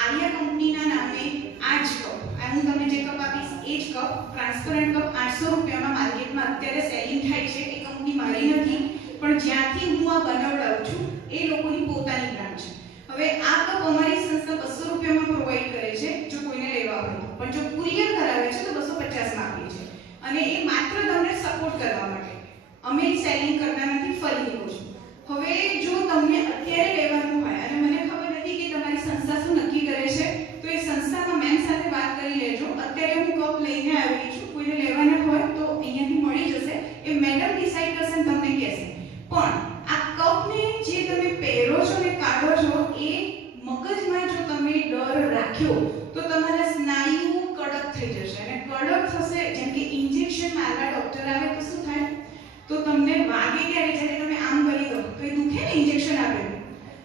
આર્યા કંપનીના નામે આ જ કપ, આ હું તમને જે કપ આપીશ એ જ કપ, ટ્રાન્સપરન્ટ કપ 800 રૂપિયામાં માર્કેટમાં અત્યારે સેલિંગ થાય છે. એ કંપની મારી નથી, પણ જ્યાંથી હું આ બનાવડાવું છું એ લોકોની પોતાની બ્રાન્ડ છે. હવે આ કપ અમારી સંસ્થા 200 રૂપિયામાં પ્રોવાઈડ કરે છે જો કોઈને લેવા હોય તો, પણ જો કુરિયર કરાવે છે તો 250 માં આપીએ છીએ. અને એ માત્ર તમને સપોર્ટ કરવા માટે, અમે સેલિંગ કરતા નથી, ફરી કહું છું. હવે જો તમને અત્યારે લેવાનું હોય અને મને ખબર નથી કે તમારી સંસ્થા શું નક્કી કરે છે તો એ સંસ્થામાં મેમ સાથે વાત કરી લેજો. અત્યારે હું કપ લઈને આવી છું, કોઈને લેવાના હોય તો અહીંયાથી મળી જશે. એ મેડમ ડિસાઈડ કરશે અને તમને કહેશે. પણ આ કપને જે તમે પહેરો છો ને કાઢો છો એ મગજમાં જો તમે ડર રાખ્યો તો તમારા સ્નાયુઓ કડક થઈ જશે. અને કડક થશે, જેમ કે ઇન્જેક્શન મારવા ડોક્ટર આવે તો શું થાય, તો તમને વાગે ત્યારે જ્યારે તમે આમ કરી દો તો એ દુખે ને, ઇન્જેક્શન આપે.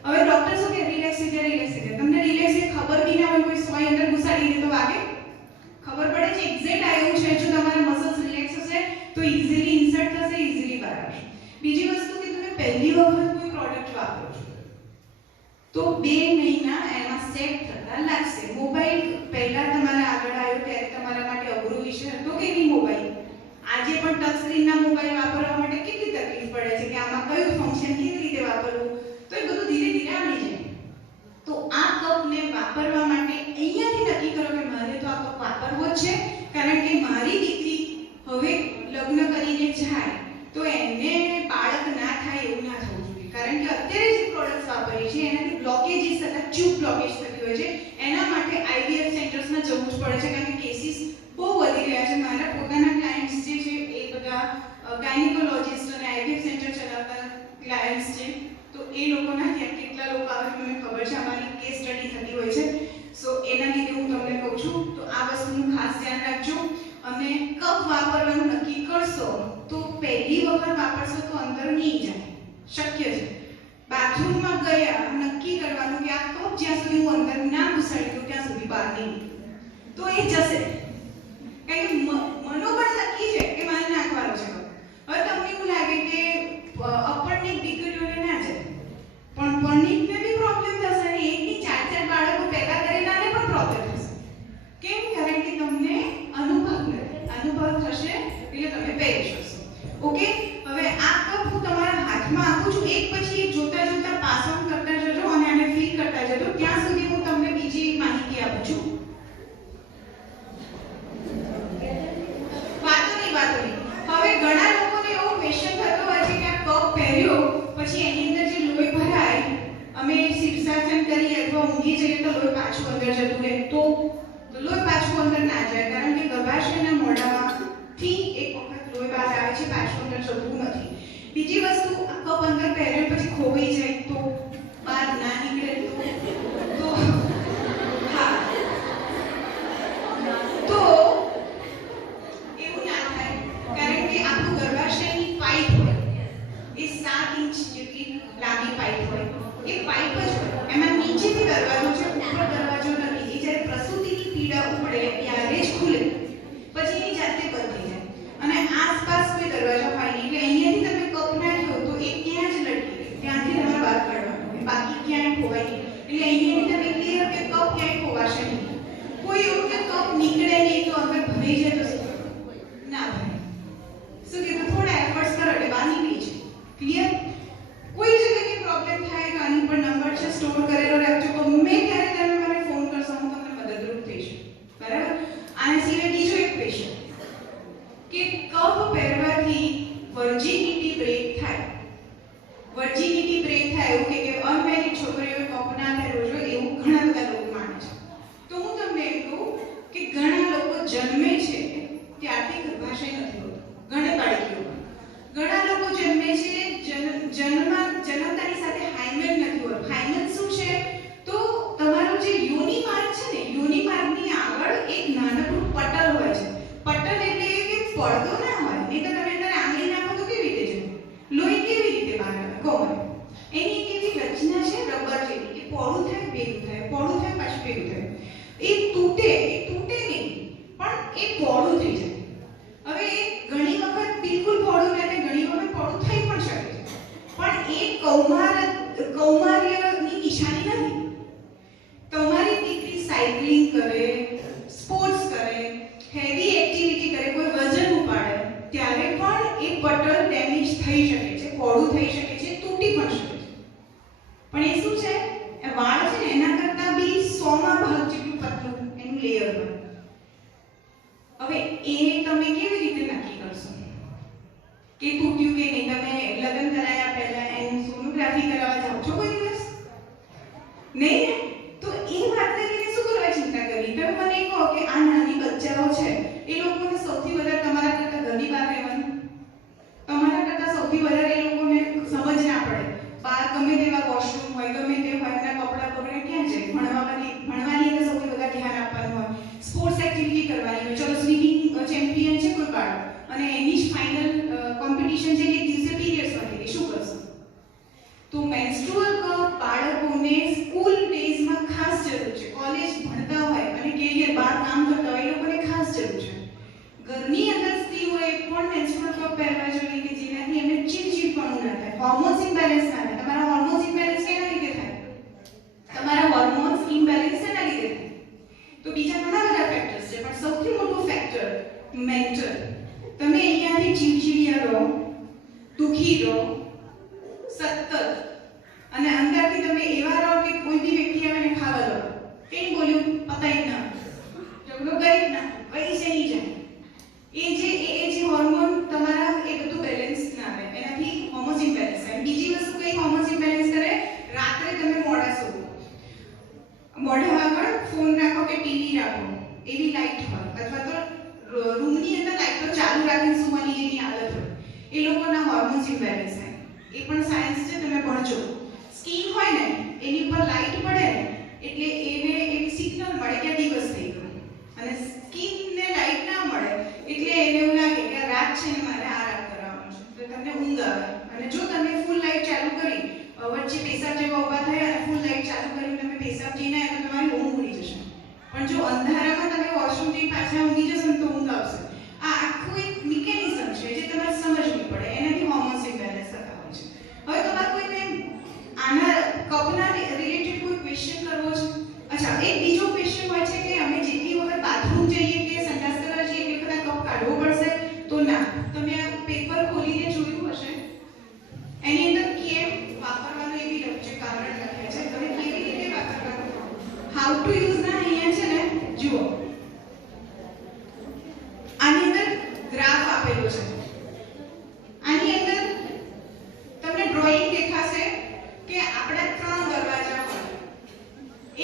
હવે ડોક્ટર શું કે રિલેક્સ થઈ જાય, રિલેક્સ થઈ જાય. તમને રિલેક્સ એ ખબર બી ના હોય, કોઈ સોય અંદર ઘુસાડી દે તો વાગે, ખબર પડે છે એક્ઝેક્ટ આવ્યું છે. જો તમારા મસલ્સ રિલેક્સ હશે તો ઇઝીલી ઇન્સર્ટ થશે, ઇઝીલી બહાર આવશે. બીજી વસ્તુ કે તમે પહેલી વખત કોઈ પ્રોડક્ટ વાપરો છો તો 2 મહિના એમાં સેટ થતા લાગશે. મોબાઈલ પહેલા તમારા આગળ આવ્યો ત્યારે તમારા માટે અઘરો વિષય હતો કે નહીં મોબાઈલ. આજે પણ ટચ સ્ક્રીનના મોબાઈલ વાપરવા માટે કેટલી તકલીફ પડે છે કે આમાં કયું ફંક્શન કેવી રીતે વાપરવું, તો એ બધું ધીરે ધીરે આવડી જાય. તો આ કપને વાપરવા માટે અહીંયાથી નક્કી કરો કે મારે તો આ કપ વાપરવો જ છે, કારણ કે મારી દીકરી હવે લગ્ન કરીને જાય તો એને બાળક ના થાય એવું ના થવું જોઈએ. કારણ કે અત્યારે જે પ્રોડક્ટ્સ વાપરીએ છીએ એનાથી બ્લોકેજીસ થતા, ટ્યુબ બ્લોકેજ થતી હોય છે. એના માટે આઈવીએફ સેન્ટર્સમાં જવું જ પડે છે, કારણ કે કેસીસ બહુ વધી રહ્યા છે. મારા પોતાના ક્લાયન્ટ્સ જે છે એ બધા ગાયનેકોલોજિસ્ટ અને આઈવીએફ સેન્ટર ચલાવતા ક્લાયન્ટ્સ છે. તો એ લોકોના ત્યાં કેટલા લોકો આવે મને ખબર છે, અમારી કેસ સ્ટડી થતી હોય છે. સો એના લીધે હું તમને કહું છું. તો આ વસ્તુનું ખાસ ધ્યાન રાખજો. અને કપ વાપરવાનું નક્કી કરશો તો પહેલી વખત વાપરશો તો અંદર નહીં જાય, શક્ય છે. બાથરૂમમાં ગયા નક્કી કરવાનું કે આ કપ જ્યાં સુધી હું અંદર ના ઘુસાડી દઉં ત્યાં સુધી બહાર નહીં, તો એ જશે. કારણ કે મનોબળ નક્કી છે કે મારે નાખવાનો છે. હવે તમને એવું લાગે કે અપરનિક દીકરીઓને ના જાય, પણ પરનિકને બી પ્રોબ્લેમ થશે અને એકની 4 બાળકો પેદા કરેલાને પણ પ્રોબ્લેમ થશે. કેમ? કારણ કે તમને અનુભવ થશે એટલે તમે પહેરી શકશો. ઓકે, હવે આ કપ હું તમારા હાથમાં આપું છું. એક પછી એક જોતા જોતા પાસ ઓન કરતા જજો અને આને ફીલ કરતા જજો. ત્યાં સુધી હું તમને બીજી માહિતી આપું છું. વાતો નહીં. હવે ઘણા લોકોને એવો ક્વેશ્ચન થતો હોય છે કે આ કપ પહેર્યો પછી એની અંદર જે લોહી ભરાય, અમે શીર્ષાસન કરીએ અથવા ઊંઘી જઈએ તો લોહી પાછું અંદર જતું રહે, તો લોહી પાછું અંદર ના જાય, કારણ કે ગર્ભાશયના મોઢામાંથી એક વખત લોહી બહાર આવે છે, પાછું અંદર જતું નથી. બીજી વસ્તુ, આ કપ અંદર પહેર્યા પછી ખોવાઈ જાય તો, બહાર ના નીકળે તો હા, તો એવું ના થાય. કારણ કે આપણું ગર્ભાશયની પાઇપ હોય એ 7 ઇંચ જેટલી લાંબી પાઇપ હોય, એ પાઇપ જ હોય. એમાં નીચેથી દરવાજો છે, ઉપર દરવાજો નથી. એ જ્યારે પ્રસૂતિની પીડા ઉપડે ત્યારે જ ખુલે, પછી એની જાતે બંધ થઈ જાય. અને આસપાસ કોઈ દરવાજો હોય નહીં, એટલે અહીંયાથી તમે કપ નાખ્યો તો એ ત્યાં જ લટકી જન્મતાની સાથે હાઇમેન નથી હોતું. હાઇમેન શું છે? તો તમારું જે યોની માર્ગ છે ને, યોની માર્ગની આગળ એક નાનકડું પટલ હોય છે. પટલ એટલે કે પડદો ના હોય, નહીં તો તમે અંદર આંગળી નાખો તો કેવી રીતે જાય? લોહી કેવી રીતે બહાર આવે? કોમન એની એક એવી રચના છે રબર જેવી, કે પોળું થાય ભેગું થાય, પોળું થાય પાછું ભેગું થાય. એ તૂટે નહીં, પણ એ પોળું થઈ જાય. હવે એ ઘણી વખત બિલકુલ પોળું રહે, ઘણી વખત પોળું થઈ પણ શકે છે, પણ એ કૌમાર્યની નિશાની નથી. તમારી દીકરી સાયકલિંગ કરે, સ્પોર્ટ્સ કરે, હેવી એક્ટિવિટી કરે, કોઈ વજન ઉપાડે, ત્યારે પણ એ પટલ ડેમેજ થઈ શકે છે, પોળું થઈ શકે છે, તૂટી પણ શકે છે. પણ એ શું છે? એ વાળ છે ને એના કરતા બી 100માં ભાગ જેટલું પતલું એનું લેયર હોય. હવે એ તમે કેવી રીતે નક્કી કરશો કે તૂટ્યું કે નહીં? તમે લગ્ન કરાયા પહેલા એનું સોનોગ્રાફી કરાવવા જાઓ છો કોઈ દિવસ? નહીં ને? તો એ વાતને લઈને શું કરવા ચિંતા કરવી? તમે મને કહો કે આ નાની બચ્ચાઓ છે, એ લોકોને સૌથી વધારે તમારા કરતા ઘરની બહાર રહેવાનું, તમારા કરતા સૌથી વધારે એ લોકોને સમજ ના પડે. બહાર ગમે તેવા વોશરૂમ હોય, ગમે તે હોય, એના કપડાં પકડે ક્યાં જાય? ભણવાની અંદર સૌથી વધારે ધ્યાન આપવાનું હોય, સ્પોર્ટ્સ એક્ટિવિટી કરવાની હોય. ચલો સ્વિમિંગ ચેમ્પિયન છે કોઈ બાળક, અને એની જ ફાઇનલ કોમ્પિટિશન છે, એક દિવસે પીરિયડ્સ હતી, શું કરશો? તો મેન્સ્ટ્રુઅલ કપ બાળકોને સ્કૂલ ડેઝમાં ખાસ જરૂર છે. કોલેજ ભણતા હોય અને કેરિયર બહાર કામ કરતા હોય, એ લોકોને ખાસ જરૂર છે. ઘરની અંદર સ્ત્રીઓએ પણ મેન્સ્ટ્રુઅલ કપ પહેરવા જોઈએ કે જેનાથી એમને ચીડચીડપણું ના થાય, હોર્મોન્સ ઇમ્બેલેન્સ ના થાય. તમારા હોર્મોન્સ ઇમ્બેલેન્સ કેના લીધે થાય? તમારા હોર્મોન્સ ઇમ્બેલેન્સ શેના લીધે થાય? તો બીજા ઘણા બધા ફેક્ટર્સ છે, પણ સૌથી મોટું ફેક્ટર મેન્ટલ. તમે અહીંયાથી ચીડચીડિયા રહો, દુખી રહો સતત, અને અંદરથી તમે એવા રહો કે કોઈ બી વ્યક્તિ આવે ને ખાવા દો, કંઈ બોલ્યું પતાઈ ના, ઝઘડો કરી ના, વહી છે નહીં જાય. એ જે હોર્મોન તમારા એ બધું બેલેન્સ ના આવે, એનાથી હોર્મોન્સ ઇમ્બેલેન્સ થાય. બીજી વસ્તુ કઈ હોર્મોન્સ ઇમ્બેલેન્સ કરે? રાત્રે તમે મોડા સૂવો, મોઢા આગળ ફોન રાખો કે ટીવી રાખો, એવી લાઈટ હોય, અથવા તો રૂમની અંદર લાઈટો ચાલુ રાખીને સૂવાની જેની આદત હોય, એ લોકોના હોર્મોન્સ ઇમ્બેલેન્સ થાય. એ પણ સાયન્સ છે, તમે ભણજો. સ્કિન હોય ને એની પર લાઈટ પડે ને એટલે એને એવી સિગ્નલ મળે કે દિવસ થઈ ગયો, અને સ્કિનને લાઈટ ના મળે એટલે એને એવું લાગે કે રાત છે ને મારે આરામ કરવાનો છે, તો તમને ઊંઘ આવે. અને જો તમે ફૂલ લાઈટ ચાલુ કરી, વચ્ચે પેશાબ જેવા ઊભા થયા અને ફૂલ લાઈટ ચાલુ કરીને તમે પેશાબ જઈને આવ્યા, તો તમારી ઊંઘ ઉડી જશે. પણ જો અંધારામાં તમે વોશરૂમ જઈ પાછા ઊંઘી જશો ને તો ઊંઘ આવશે. આ આખું એક મિકેનિઝમ છે જે તમારે સમજવી પડે, એનાથી હોર્મોન્સ ઇમ્બેલેન્સ થતા હોય છે. હવે તમારે કોઈને આના કપના રિલેટેડ કોઈ ક્વેશ્ચન કરવો છે? અચ્છા, એક બીજો ક્વેશ્ચન હોય છે કે અમે જેટલી વખત બાથરૂમ જઈએ કે સંડાસ કરવા જઈએ એટલી વખત કપ કાઢવો પડશે? તો ના. તમે આ પેપર ખોલીને જોયું હશે, એની અંદર કેમ વાપરવાનું એવી લખે કારણ લખ્યા છે. તમે કેવી રીતે વાપરવાનું, હાઉ ટુ યુઝ ના અહીંયા છે ને, જુઓ આની અંદર ગ્રાફ આપેલો છે. આની અંદર તમને ડ્રોઈંગ દેખાશે કે આપણા 3 દરવાજા હોય.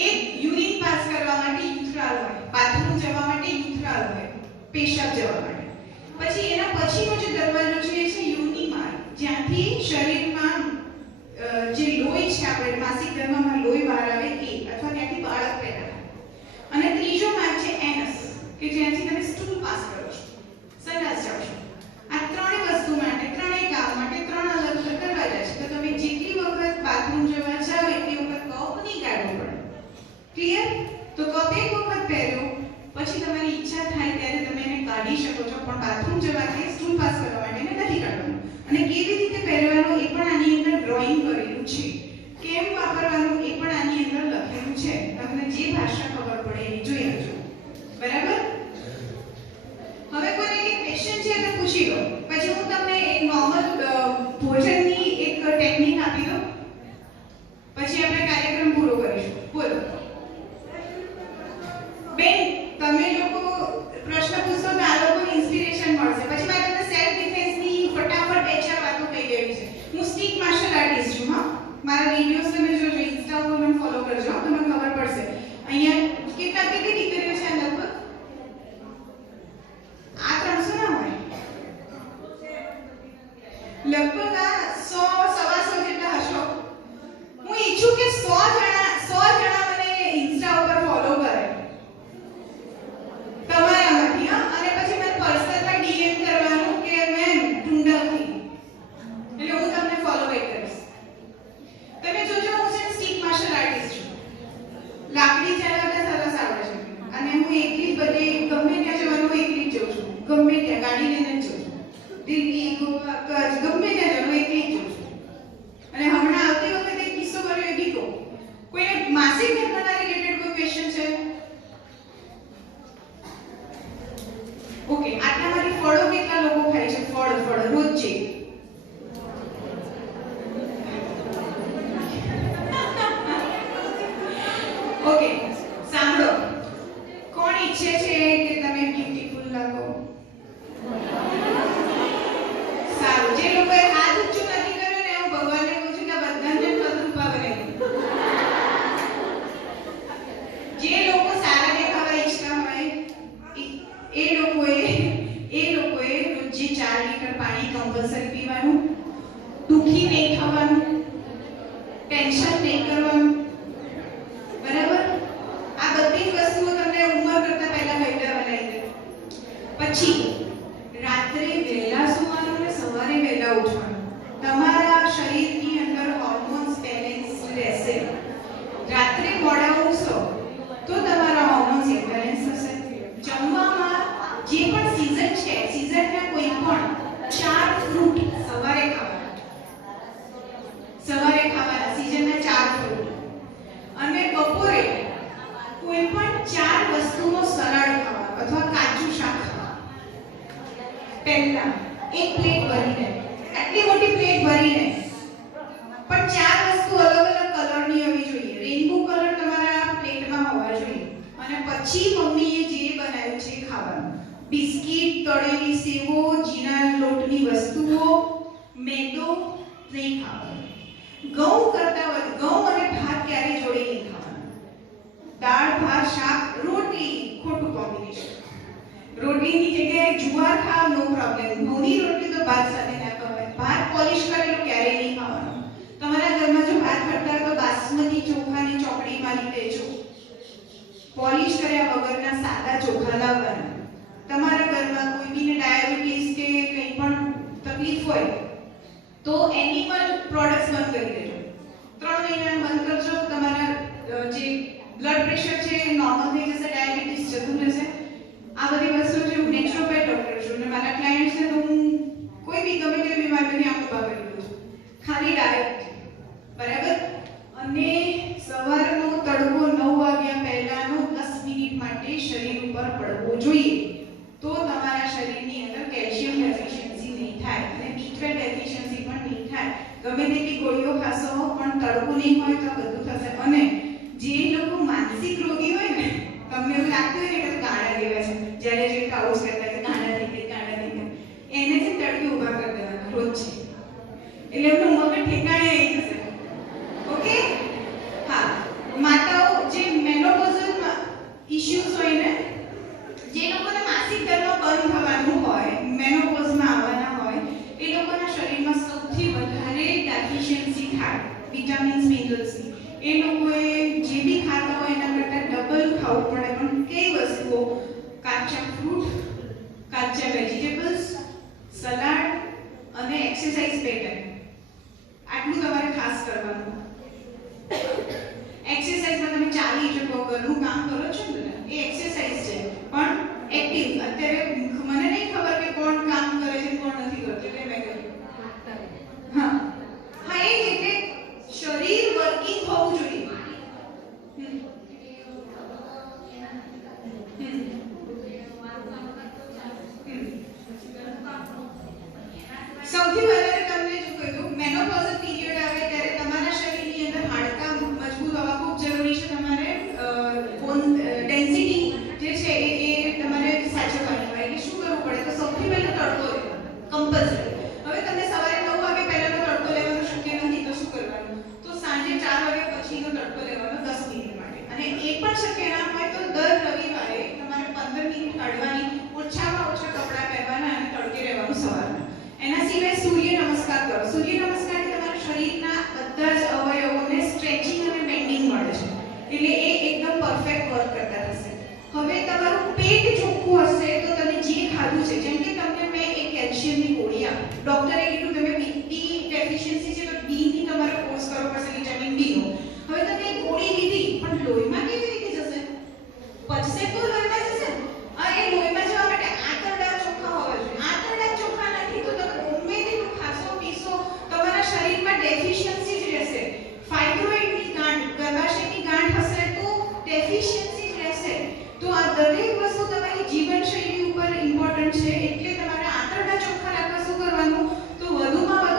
એક યુરિન પાસ કરવા માટે યુથ્રાલ હોય, બાથરૂમ જવા માટે યુથ્રાલ હોય, પેશાબ જવા માટે. પછી એના પછીનો જે દરવાજો છે એ છે યોની માર્ગ, જ્યાંથી શરીરમાં જે લોહી છે, આપણે માસિક ધર્મમાં લોહી બહાર આવે એ, અથવા ત્યાંથી બાળક પેદા થાય. અને ત્રીજો માર્ગ છે એનસ, કે જ્યાંથી તમે સ્ટૂલ પાસ કરો છો, સંડાસ જાઓ છો. આ ત્રણેય વસ્તુ માટે, ત્રણેય કામ માટે 3 અલગ અલગ દરવાજા છે. તો તમે જેટલી વખત બાથરૂમ જવા જાઓ એટલી વખત કપ નહીં કાઢવો પડે. ક્લિયર? તો કપ એક વખત પહેર્યો પછી તમારી ઈચ્છા થાય ત્યારે તમે એને કાઢી શકો છો, પણ બાથરૂમ જવા કે સ્ટૂલ પાસ કરવા માટે એને નથી કાઢવાનું. અને કેવી રીતે પહેરવાનું એ પણ આની અંદર ડ્રોઈંગ કરેલું છે. કેમ વાપરવાનું એ પણ આની અંદર લખેલું છે. તમને જે ભાષા ખબર પડે એની જોઈ લેજો. બરાબર? હવે કોઈ એક ક્વેશ્ચન છે તો પૂછી લો, પછી હું તમને એક નોર્મલ ભોજનની એક ટેકનિક આપી દઉં, પછી આપણે કાર્યક્રમ પૂરો કરીશું. બોલો બેન, તમે લોકો પ્રશ્ન પૂછશો તો આ લોકોને ઇન્સ્પિરેશન મળશે. પછી મારે તમને સેલ્ફ ડિફેન્સની ફટાફટ 2-4 વાતો કહી દેવી છે. હું સ્ટીક માર્શલ આર્ટિસ્ટ છું. હા, મારા વિડીયોઝ તમે જોજો, ઇન્સ્ટા ઉપર મને ફોલો કરજો, તમને ખબર પડશે. અહીંયા કેટલી દીકરીઓ છે? લગભગ આ 100-125 ગમે ત્યાં જણો એ કહી જજો. અને હમણાં આવતી વખતે એક કિસ્સો બન્યો એ બી કહો. કોઈને માસિક ધર્મના રિલેટેડ કોઈ ક્વેશ્ચન છે? ઓકે, આટલામાંથી ફળો કેટલા લોકો ખાય છે? ફળ રોજ છે. ઓકે, સાંભળો. કોણ ઈચ્છે છે કે તમે બ્યુટીફુલ લાગો? સારું. જે લોકોએ હાથ ઊંચું નથી કર્યો ને, હું ભગવાનને કહું છું કે બધાને ફલરૂપા બનાવી દો. જે લોકો સારા દેખાવા ઈચ્છતા હોય એ લોકોએ રોજે 4 લીટર પાણી કમ્પલસરી પીવાનું, દુખી નહીં થવાનું, ટેન્શન નહીં કરવાનું. બરાબર? આ બધી વસ્તુઓ તમને ઉંમર કરતા પહેલા ફાયદા બનાવી દે. પછી રાત્રે વહેલા સૂવાનું અને સવારે વહેલા ઉઠવાનું. તમારા શરીરની અંદર હોર્મોન્સ બેલેન્સ રહેશે. રાત્રે મોડા ઊંઘશો તો તમારા હોર્મોન્સ ઇમ્બેલેન્સ થશે. જમવામાં જે પણ સીઝન છે, સીઝનના કોઈ પણ 4 ફ્રૂટ સવારે ખાવાના સીઝનના 4 ફ્રૂટ. અને બપોરે કોઈ પણ 4 વસ્તુનો સલાડ ખાવાનો અથવા કાચું શાક ખાવાનું. પહેલા એક પ્લેટ ભરીને, આટલી મોટી પ્લેટ ભરીને, પણ 4 વસ્તુ અલગ અલગ કલરની હોવી જોઈએ. રેઇનબો કલર તમારા પ્લેટમાં હોવા જોઈએ. અને પછી મમ્મીએ જે બનાવ્યું છે એ ખાવાનું. બિસ્કિટ, તળેલી સેવો, જીના લોટની વસ્તુઓ, મેદો નહીં ખાવાનો. ઘઉં અને ભાત ક્યારે જોડે નહીં ખાવાના. દાળ, ભાત, શાક, રોટલી ખોટું કોમ્બિનેશન. રોટલીની જગ્યાએ જુવાર ખાવ, નો પ્રોબ્લેમ. ઘઉંની રોટલી તો ભાત સાથે ના ખવાય. ભાત પોલિશ કરેલો ક્યારેય નહીં ખાવાનો. તમારા ઘરમાં જો ભાત કરતા હોય તો બાસમતી ચોખાની ચોકડીમાં લેજો. પોલિશ કર્યા વગરના સાદા ચોખા લાવવાના. તમારા ઘરમાં કોઈ બીને ડાયાબિટીસ કે કંઈ પણ તકલીફ હોય તો એનિમલ પ્રોડક્ટ્સ બંધ કરી દેજો. 3 મહિના બંધ કરજો. તમારા જે બ્લડ પ્રેશર છે એ નોર્મલ થઈ જશે, ડાયાબિટીસ જતું રહેશે. આ બધી વસ્તુ છે. નેચરોપેથ ડોક્ટર છું અને મારા ક્લાયન્ટ છે તો હું કોઈ બી ગમે તેવી બીમારીની આમ ઉભા કરી દઉં છું. ખાલી ડાયટ. બરાબર? અને સવારનો તડકો 9 વાગ્યા પહેલાનો 10 મિનિટ માટે શરીર ઉપર પડવો જોઈએ. તો તમારા શરીરની અંદર કેલ્શિયમ ડેફિશિયન્સી નહીં થાય અને B12 ડેફિશિયન્સી પણ નહીં થાય. ગમે તેટલી ગોળીઓ ખાશો પણ તડકો નહીં હોય તો બધું થશે. અને જે લોકો માનસિક રોગી હોય ને, તમને એવું લાગતું હોય ને કે ગાણા જેવા છે, જ્યારે જે કાઉસ કરતા કે ગાણા થઈ ગયા, એને છે તડકે ઊભા કરી દેવાના રોજ છે. એટલે એમનું મગજ ઠેકાણે આવી જશે. ઓકે? હા. માતાઓ જે મેનોપોઝલ ઇશ્યુઝ હોય ને, જે લોકોને માસિક ધર્મ બંધ થવાનું હોય, મેનોપોઝમાં આવવાના હોય, એ લોકોના શરીરમાં સૌથી વધારે ડેફિશિયન્સી થાય વિટામિન્સ, મિનરલ્સની. એ લોકોએ જે બી ખાતા હોય એના કરતાં ડબલ ખાવું પડે. પણ કઈ વસ્તુઓ? કાચા ફ્રૂટ, કાચા વેજીટેબલ્સ, સલાડ અને એક્સરસાઇઝ પેટર્ન. આટલું તમારે ખાસ કરવાનું. એક્સરસાઇઝમાં તમે ચાલી શકો, ઘરનું કામ કરો છો ને, એ એક્સરસાઇઝ છે. પણ એક્ટિવ. અત્યારે મને નહીં ખબર કે કોણ કામ કરે છે કોણ નથી કરતું, એટલે મેં કહ્યું હા એ જ. એટલે શરીર વર્કિંગ હોવું જોઈએ. સૌથી વધારે તમને જો કહ્યું મેનોપોઝલ પીરિયડ આવે ત્યારે તમારા શરીરની અંદર હાડકાં મજબૂત હોવા ખૂબ જરૂરી છે. તમારે બોન ડેન્સિટી જે છે એ તમારે સાચવવાની હોય. એટલે શું કરવું પડે? તો સૌથી પહેલા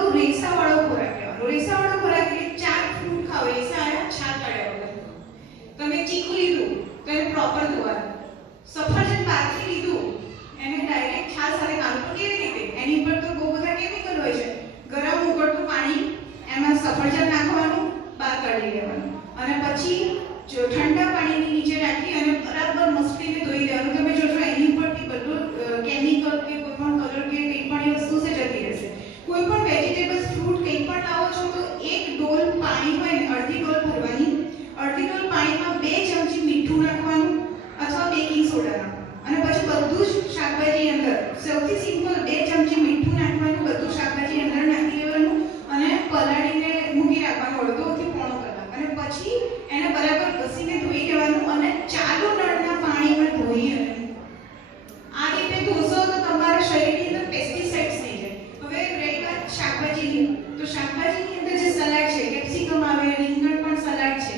કહું રેસાવાળો ખોરાક લેવાનો. રેસાવાળો ખોરાક એટલે 4 ફ્રૂટ ખાઓ, રેસા આયા છાલ કાઢ્યા વગર. તમે ચીકુ લીધું તો એને પ્રોપર ધોવાનું. સફરજન બહારથી લીધું એને ડાયરેક્ટ છાલ સાથે કાઢવું પણ કેવી રીતે? એની પર તો બહુ બધા કેમિકલ હોય છે. ગરમ ઉકળતું પાણી, એમાં સફરજન નાખવાનું, બહાર કાઢી લેવાનું અને પછી જો ઠંડા પાણીની નીચે રાખી અને બરાબર મસ્તીને ધોઈ દેવાનું. તમે જોજો એની ઉપરથી બધું કેમિકલ કે કોઈ પણ કલર કે કંઈ પણ એ વસ્તુ છે જતી રહેશે. કોઈ પણ વેજીટેબલ્સ, ફ્રૂટ કંઈ પણ લાવો છો તો એક ડોલ પાણી હોય ને, અડધી ડોલ ભરવાની, અડધી ડોલ પાણીમાં 2 ચમચી મીઠું નાખવાનું અથવા બેકિંગ સોડા નાખવાનું અને પછી બધું જ શાકભાજી અંદર, સૌથી સિમ્પલ 2 ચમચી મીઠું નાખવાનું, બધું શાકભાજી અંદર નાખી દેવાનું અને પલાળીને મૂકી રાખવાનું અડધોથી પોણો કલાક અને પછી એને બરાબર ઘસીને ધોઈ લેવાનું અને ચાલુ નળના પાણીમાં ધોઈ લેવાનું. આ રીતે ધોશો તો તમારા શરીરની અંદર પેસ્ટિસાઇડ્સ નહીં જાય. હવે રહી વાત શાકભાજીની, તો શાકભાજીની અંદર જે સલાડ છે, કેપ્સિકમ આવે, રીંગણ પણ સલાડ છે,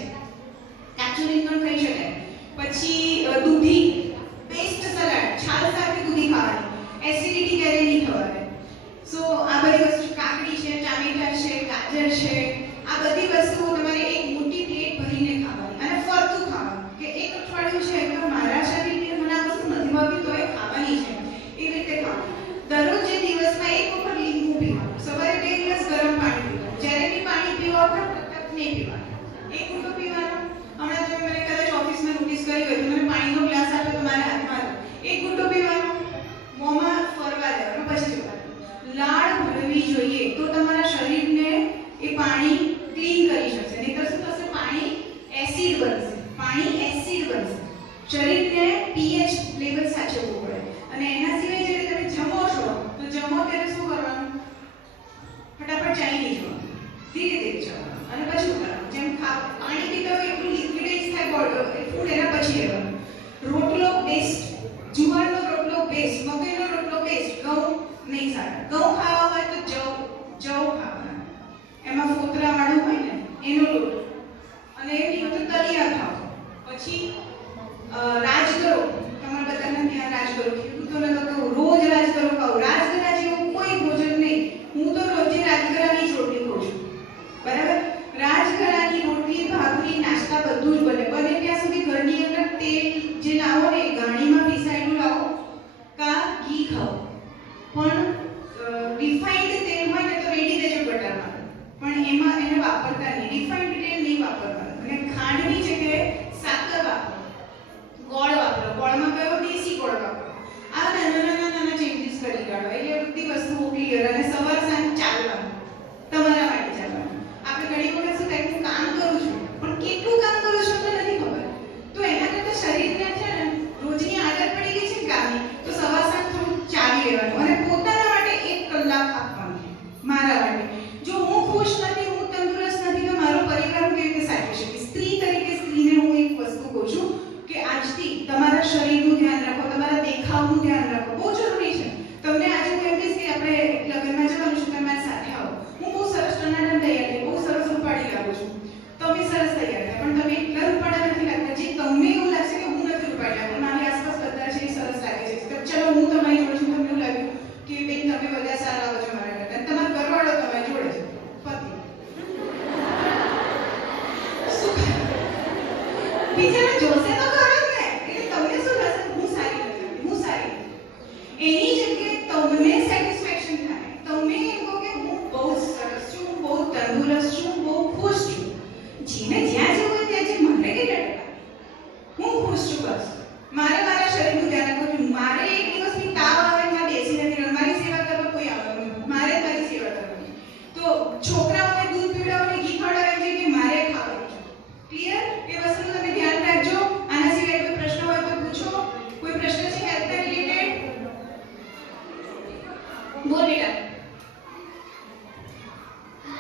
કાચું રીંગણ ખાઈ શકાય. પછી દૂધી, પેસ્ટ સલાડ, છાલ સાથે દૂધી ખાવાની, એસિડિટી ક્યારે નહીં થવાની. સો આ બધી વસ્તુ, કાકડી છે, ટામેટા છે, ગાજર છે, આ બધી વસ્તુઓ તમારે એક મોટી પ્લેટ ભરીને ખાવાની અને ફરતું ખાવાનું. કે એક અઠવાડિયું છે એટલે મારા શરીરને મને આ વસ્તુ નથી ભાવતી તો એ ખાવાની છે, એ રીતે ખાવાનું. દરરોજ જે દિવસમાં એક વખત લીંબુ પીવાનું, સવારે 2 ગ્લાસ ગરમ પાણી પીવાનું, જ્યારે બી પાણી પીવો વખત નહીં પીવાનું, એક ઘૂંટો પીવાનો. હમણાં તમે મને કદાચ ઓફિસમાં નોટિસ કરી હોય તો મને પાણીનો ગ્લાસ આપે તો મારા હાથમાં એક ઘૂંટો પીવાનો, મોંમાં ફરવા દેવાનું, પછી જવાનું. લાળ ભરવી જોઈએ તો તમારા શરીરને એ પાણી ક્લીન કરી શકશે. નહીંતર શું થશે? પાણી એસિડ બનશે, પાણી એસિડ બનશે. શરીરને pH લેવલ સાચવવું પડે અને એના સિવાય જ્યારે તમે જમો છો તો જમો ત્યારે શું કરવાનું? ફટાફટ ચાઈ નહીં જવાનું, ધીરે ધીરે જવાનું અને પછી કરવાનું. જેમ પાણી પીતા હોય એટલું લિક્વિડાઇઝ થાય ફૂડ, એના પછી લેવાનું. રોટલો બેસ્ટ, જુવારનો રોટલો બેસ્ટ, મકઈનો રોટલો બેસ્ટ, ઘઉં નહીં સારા. ઘઉં ખાવા હોય તો જવ ખાવાના, એમાં ફોતરાવાળું હોય ને એનો લોટ, અને એ નહીં તો તલિયા ખાઓ. પછી રાજગરો, તમારા બધાના ત્યાં રાજગરો, ખેડૂતોને તો કહું રોજ રાજગરો ખાઓ. રાજગરા જેવું કોઈ ભોજન નહીં. હું તો રોજે રાજગરાની જ રોટલી ખાઉં છું, બરાબર? રાજગરાની રોટલી, ભાખરી, નાસ્તા બધું જ બને. બને ત્યાં સુધી ઘરની અંદર તેલ જે લાવો ને એ ગાણીમાં પીસાયેલું લાવો કા ઘી ખાઓ. પણ રિફાઇન્ડ તેલ હોય ને તો રેડી દેજો બટરમાં, પણ એમાં એને વાપરતા નહીં. રિફાઇન્ડ તેલ નહીં વાપરવાનું અને ખાંડની જગ્યાએ સાકર વાપરો, ગોળ વાપરો. ગોળમાં કયો? દેશી ગોળ વાપરો. આ નાના ચેન્જીસ કરી કાઢો એટલે બધી વસ્તુઓ ક્લિયર. અને સવાર સાંજ ચાલવાનું, તમારા માટે ચાલવાનું. આપણે ઘણી વખત શું થાય, હું કામ કરું છું પણ કેટલું કામ કરું છું તો નથી ખબર. તો એના કરતાં શરીરને છે ને રોજની આદત પડી ગઈ છે કામની, તો સવાર સાંજ થોડું ચાલી લેવાનું અને પોતાના માટે 1 કલાક આપવાનું. મારા માટે જો હું ખુશ નથી, હું તંદુરસ્ત નથી તો મારો પરિવાર હું કેવી રીતે સાચવી શકીશ? સ્ત્રી તરીકે સ્ત્રીને હું એક વસ્તુ કહું છું કે આજથી તમારા શરીરનું ધ્યાન રાખો, તમારા દેખાવનું ધ્યાન રાખો, બહુ જરૂરી છે. તમને આજે હું એમ કહીશ કે આપણે લગ્નમાં જવાનું છે, તમે મારી સાથે આવો, હું બહુ સરસ ટનાટન તૈયાર થઈ, બહુ સરસ રૂપાળી લાગુ છું, તમે સરસ તૈયાર થયા, પણ તમે એટલા રૂપાળા નથી લાગતા જે તમને એવું લાગશે કે હું નથી રૂપાળી લાગતી, મારી આસપાસ બધા છે એ સરસ લાગે છે. ચલો હું તમારી જોડે છું, તમને એવું લાગ્યું કે બેન તમે બધા સારા લાગો છો મારા કરતા, તમારો ઘરવાળો તમારી જોડે છે, પતિ બીજાને જોશે તો ખરો જ ને, એટલે તમને શું થશે? હું સારી નથી, હું સારી નથી. એની જગ્યાએ તમને સેટિસ્ફેક્શન થાય, તમે એમ કહો કે હું બહુ સરસ છું, હું બહુ તંદુરસ્ત છું, હું બહુ ખુશ છું. જીને જ્યાં જવું હોય ત્યાં જઈ, મને કેટલા ટકા હું ખુશ છું, બસ. મારે મારા શરીરનું ધ્યાન રાખવું છું. મારે એક દિવસની તાવ આવે ત્યાં બેસી નથી રહેવાનું, મારી સેવા કરવા કોઈ આવવાનું નથી, મારે મારી સેવા કરવાની. તો છોકરાઓને દૂધ પીવડાવવાની, ઘી ખવડાવવાની છે કે મારે ખાવાનું છે. ક્લિયર? એ વસ્તુનું તમે ધ્યાન રાખજો. આના સિવાય કોઈ પ્રશ્ન હોય તો પૂછો. કોઈ પ્રશ્ન છે હેલ્થના રિલેટેડ? બોલ બેટા.